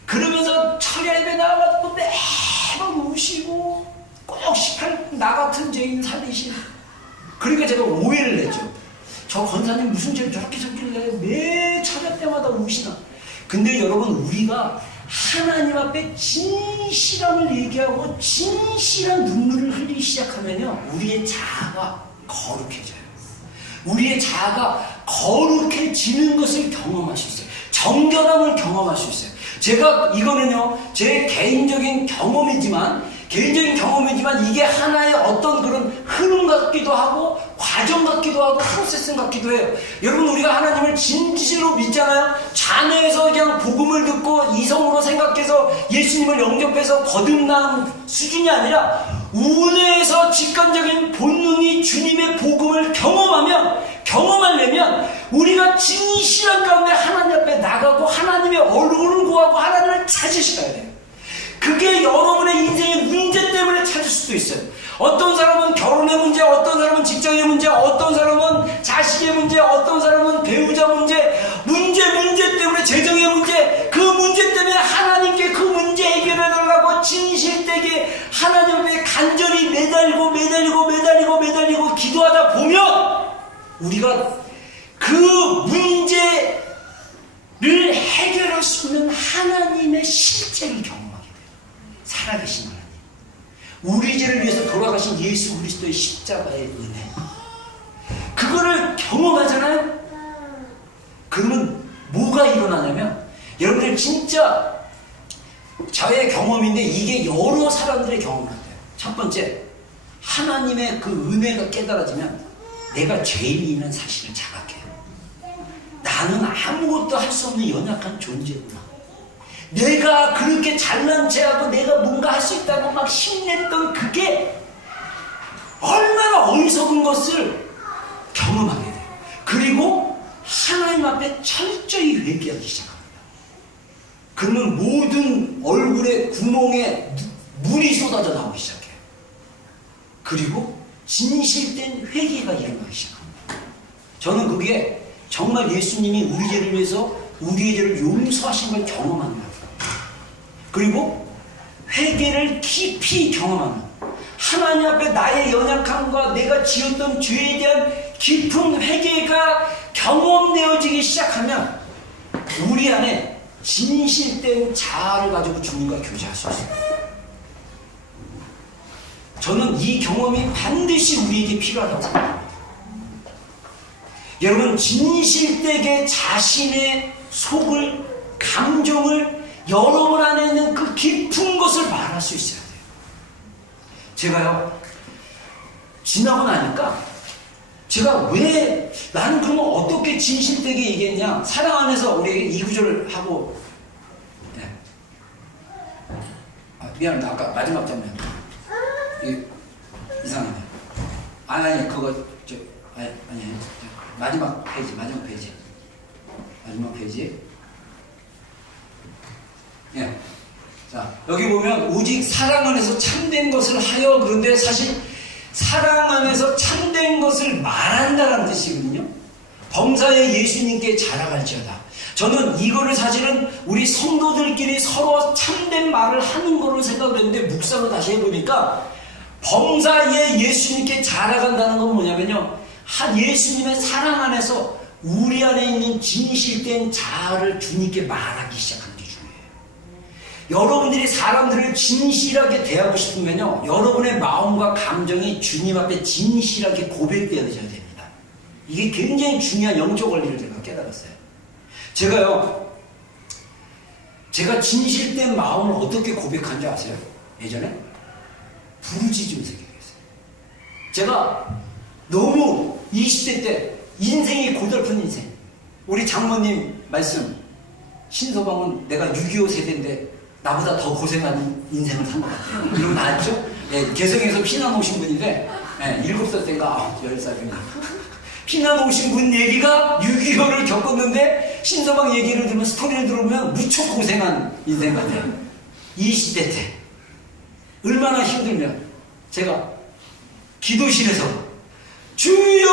그러면서 철야 예배 나와가지고 매번 우시고 꼭 18, 나 같은 죄인 살리신. 그러니까 제가 오해를 냈죠. 저 권사님 무슨 죄를 저렇게 졌길래 매 철야 때마다 우시나. 근데 여러분 우리가 하나님 앞에 진실함을 얘기하고 진실한 눈물을 흘리기 시작하면요 우리의 자아가 거룩해져요. 우리의 자아가 거룩해지는 것을 경험할 수 있어요. 정결함을 경험할 수 있어요. 제가 이거는요 제 개인적인 경험이지만 이게 하나의 어떤 그런 흐름 같기도 하고 과정 같기도 하고 프로세스 같기도 해요. 여러분 우리가 하나님을 진실로 믿잖아요. 자녀에서 그냥 복음을 듣고 이성으로 생각해서 예수님을 영접해서 거듭난 수준이 아니라 우뇌에서 직관적인 본능이 주님의 복음을 경험하려면 우리가 진실한 가운데 하나님 앞에 나가고 하나님의 얼굴을 구하고 하나님을 찾으셔야 돼요. 그게 여러분의 인생의 문제 때문에 찾을 수도 있어요. 어떤 사람은 결혼의 문제, 어떤 사람은 직장의 문제, 어떤 사람은 자식의 문제, 어떤 사람은 배우자 문제 때문에 재정의 문제, 그 문제 때문에 하나님께 그 문제 해결해달라고 진실되게 하나님 앞에 간절히 매달리고 기도하다 보면 우리가 그 문제를 해결할 수 있는 하나님의 실제를 경험하게 돼요. 살아계신 하나님, 우리 죄를 위해서 돌아가신 예수 그리스도의 십자가의 은혜, 그거를 경험하잖아요. 그러면 뭐가 일어나냐면 여러분들 진짜 저의 경험인데 이게 여러 사람들의 경험을 한대요. 첫 번째, 하나님의 그 은혜가 깨달아지면 내가 죄인이라는 사실을 자각해요. 나는 아무것도 할 수 없는 연약한 존재구나. 내가 그렇게 잘난 체하고 내가 뭔가 할 수 있다고 막 힘냈던 그게 얼마나 어리석은 것을 경험하게 돼요. 그리고 하나님 앞에 철저히 회개하기 시작합니다. 그러면 모든 얼굴에 구멍에 물이 쏟아져 나오기 시작해요. 그리고 진실된 회개가 일어나기 시작합니다. 저는 그게 정말 예수님이 우리 죄를 위해서 우리의 죄를 용서하신 걸 경험하는 거예요. 그리고 회개를 깊이 경험하는, 하나님 앞에 나의 연약함과 내가 지었던 죄에 대한 깊은 회개가 경험되어지기 시작하면 우리 안에 진실된 자아를 가지고 주님과 교제할 수 있어요. 저는 이 경험이 반드시 우리에게 필요하다고 생각합니다. 여러분, 진실되게 자신의 속을, 감정을, 여러분 안에 있는 그 깊은 것을 말할 수 있어야 돼요. 제가요, 지나고 나니까 제가 왜 나는 그러면 어떻게 진실되게 얘기했냐, 사랑 안에서 우리 이 구절을 하고, 네. 미안합니다. 아까 마지막 장면 이상하네. 아니 그거 아니 마지막 페이지. 예. 자, 여기 보면 오직 사랑 안에서 참된 것을 하여, 그런데 사실 사랑 안에서 참된 것을 말한다는 뜻이거든요. 범사에 예수님께 자랑할지어다. 저는 이거를 사실은 우리 성도들끼리 서로 참된 말을 하는 거로 생각을 했는데, 묵상을 다시 해보니까 범사에 예수님께 자랑한다는 건 뭐냐면요, 예수님의 사랑 안에서 우리 안에 있는 진실된 자아를 주님께 말하기 시작하는 게 중요해요. 여러분들이 사람들을 진실하게 대하고 싶으면요, 여러분의 마음과 감정이 주님 앞에 진실하게 고백되어져야 됩니다. 이게 굉장히 중요한 영적 원리를 제가 깨달았어요. 제가 진실된 마음을 어떻게 고백한지 아세요? 예전에 부르짖음 새벽이었어요. 제가 너무 20대 때 인생이 고달픈 인생, 우리 장모님 말씀, 신서방은 내가 6.25 세대인데 나보다 더 고생한 인생을 산 것 같아요. 이런 거 알죠? 예, 개성에서 피난 오신 분인데, 예, 7살 때인가 10살인가 피난 오신 분 얘기가 6.25를 겪었는데, 신서방 얘기를 들으면, 스토리를 들으면 무척 고생한 인생 같아요. 20대 때 얼마나 힘들면 제가 기도실에서 주여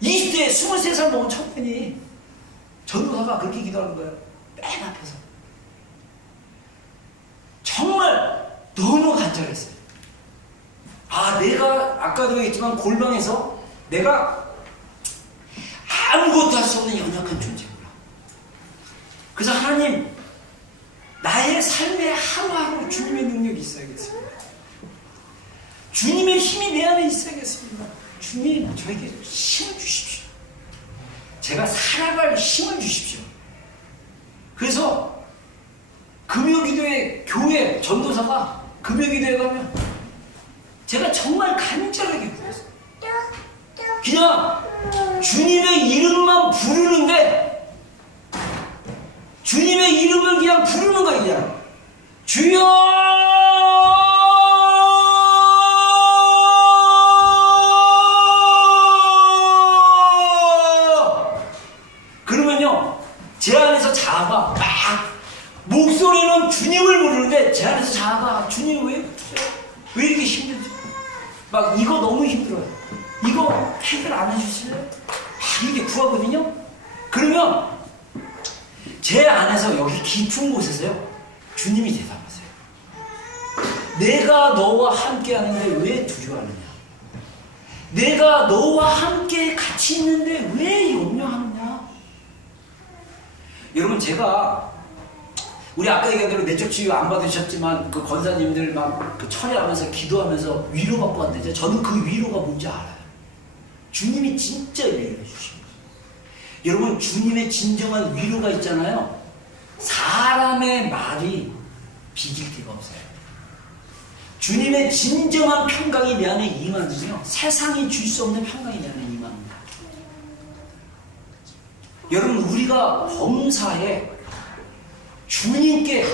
이때 23살 먹은 청년이 전도사가 그렇게 기도하는 거예요. 맨 앞에서. 정말 너무 간절했어요. 내가 아까도 얘기했지만 골방에서 내가 아무것도 할 수 없는 연약한 존재구나. 그래서 하나님, 나의 삶의 하루하루 주님의 능력이 있어야겠습니다. 주님의 힘이 내 안에 있어야겠습니다. 주님, 저에게 힘을 주십시오. 제가 살아갈 힘을 주십시오. 그래서 금요기도회 교회 전도사가 금요기도회 가면 제가 정말 간절하게 부르었어요. 그냥 주님의 이름만 부르는데, 주님의 이름을 그냥 부르는 거예요. 그냥 주여! 그러면요, 제 안에서 자아가 막, 목소리는 주님을 부르는데 제 안에서 자아가 주님 왜 이렇게 힘들지? 막 이거 너무 힘들어요. 이거 해결 안 해주실래요? 막 이렇게 구하거든요. 그러면 제 안에서 여기 깊은 곳에서요, 주님이 대답하세요. 내가 너와 함께 하는데 왜 두려워하느냐? 내가 너와 함께 같이 있는데 왜 염려하느냐? 여러분, 제가 우리 아까 얘기한 대로 내적 치유 안 받으셨지만 그 권사님들 막 그 철회하면서 기도하면서 위로받고 왔는데, 저는 그 위로가 뭔지 알아요. 주님이 진짜 위로해 주십니다. 여러분, 주님의 진정한 위로가 있잖아요. 사람의 말이 비길 데가 없어요. 주님의 진정한 평강이 내 안에 임하면요, 세상이 줄 수 없는 평강이 내 안에 임합니다. 여러분, 우리가 범사에 주님께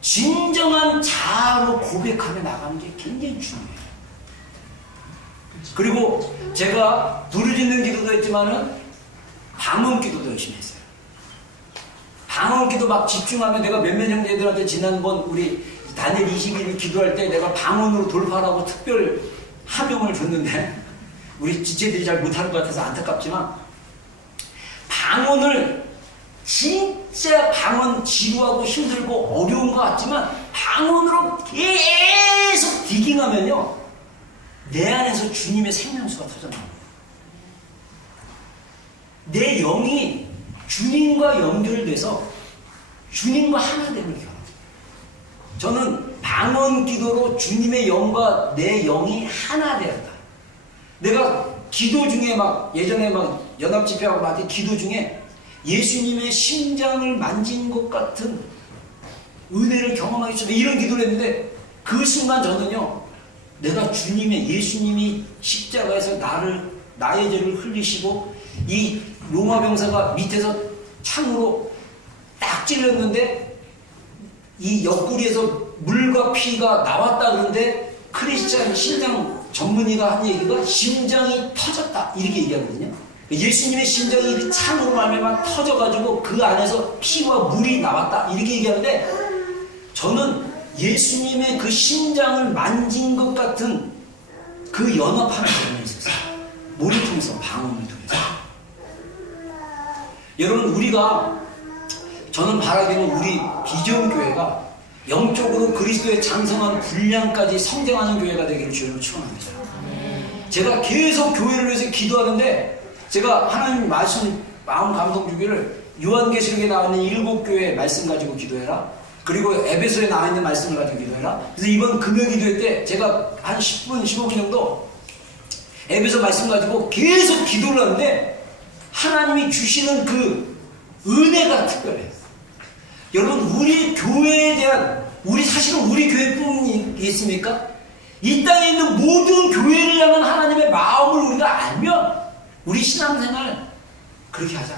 진정한 자아로 고백하며 나가는 게 굉장히 중요해요. 그리고 제가 부르짖는 기도도 했지만은 방언 기도도 열심히 했어요. 방언 기도 막 집중하면 내가 몇몇 형제들한테 지난번 우리 다니엘 20일을 기도할 때 내가 방언으로 돌파하라고 특별 하명을 줬는데 우리 지체들이 잘 못하는 것 같아서 안타깝지만 방언을 진짜 방언 지루하고 힘들고 어려운 것 같지만 방언으로 계속 디깅하면요 내 안에서 주님의 생명수가 터져나옵니다. 내 영이 주님과 연결돼서 주님과 하나 되는 경험. 저는 방언 기도로 주님의 영과 내 영이 하나 되었다. 내가 기도 중에 막 예전에 막 연합집회하고 막 기도 중에 예수님의 심장을 만진 것 같은 은혜를 경험하기 전에 이런 기도를 했는데 그 순간 저는요 내가 예수님이 십자가에서 나의 죄를 흘리시고 이 로마 병사가 밑에서 창으로 딱 찔렀는데 이 옆구리에서 물과 피가 나왔다 그러는데 크리스찬 심장 전문의가 한 얘기가 심장이 터졌다 이렇게 얘기하거든요. 예수님의 심장이 창으로 말미암아 터져가지고 그 안에서 피와 물이 나왔다 이렇게 얘기하는데 저는 예수님의 그 심장을 만진 것 같은 그 연합하는 경험이 있었어요. 뭐를 통해서? 방언을 통해서. 여러분 저는 바라기는 우리 비전교회가 영적으로 그리스도의 장성한 분량까지 성장하는 교회가 되기를 주님으로 축원합니다. 제가 계속 교회를 위해서 기도하는데 제가 하나님 말씀 마음 감동 주기를 요한계시록에 나와 있는 7교회 말씀 가지고 기도해라. 그리고 에베소에 나와 있는 말씀을 가지고 기도해라. 그래서 이번 금요 기도회 때 제가 한 10분 15분 정도 에베소 말씀 가지고 계속 기도를 하는데 하나님이 주시는 그 은혜가 특별해요. 여러분 우리 교회에 대한 사실은 우리 교회뿐이겠습니까? 이 땅에 있는 모든 교회를 향한 하나님의 마음을 우리가 알면 우리 신앙생활 그렇게 하자.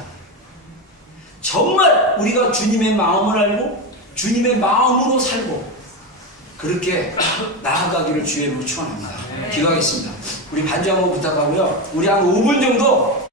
정말 우리가 주님의 마음을 알고 주님의 마음으로 살고 그렇게 나아가기를 주의 이름으로 축원합니다. 기도하겠습니다. 우리 반주 한번 부탁하고요. 우리 한 5분 정도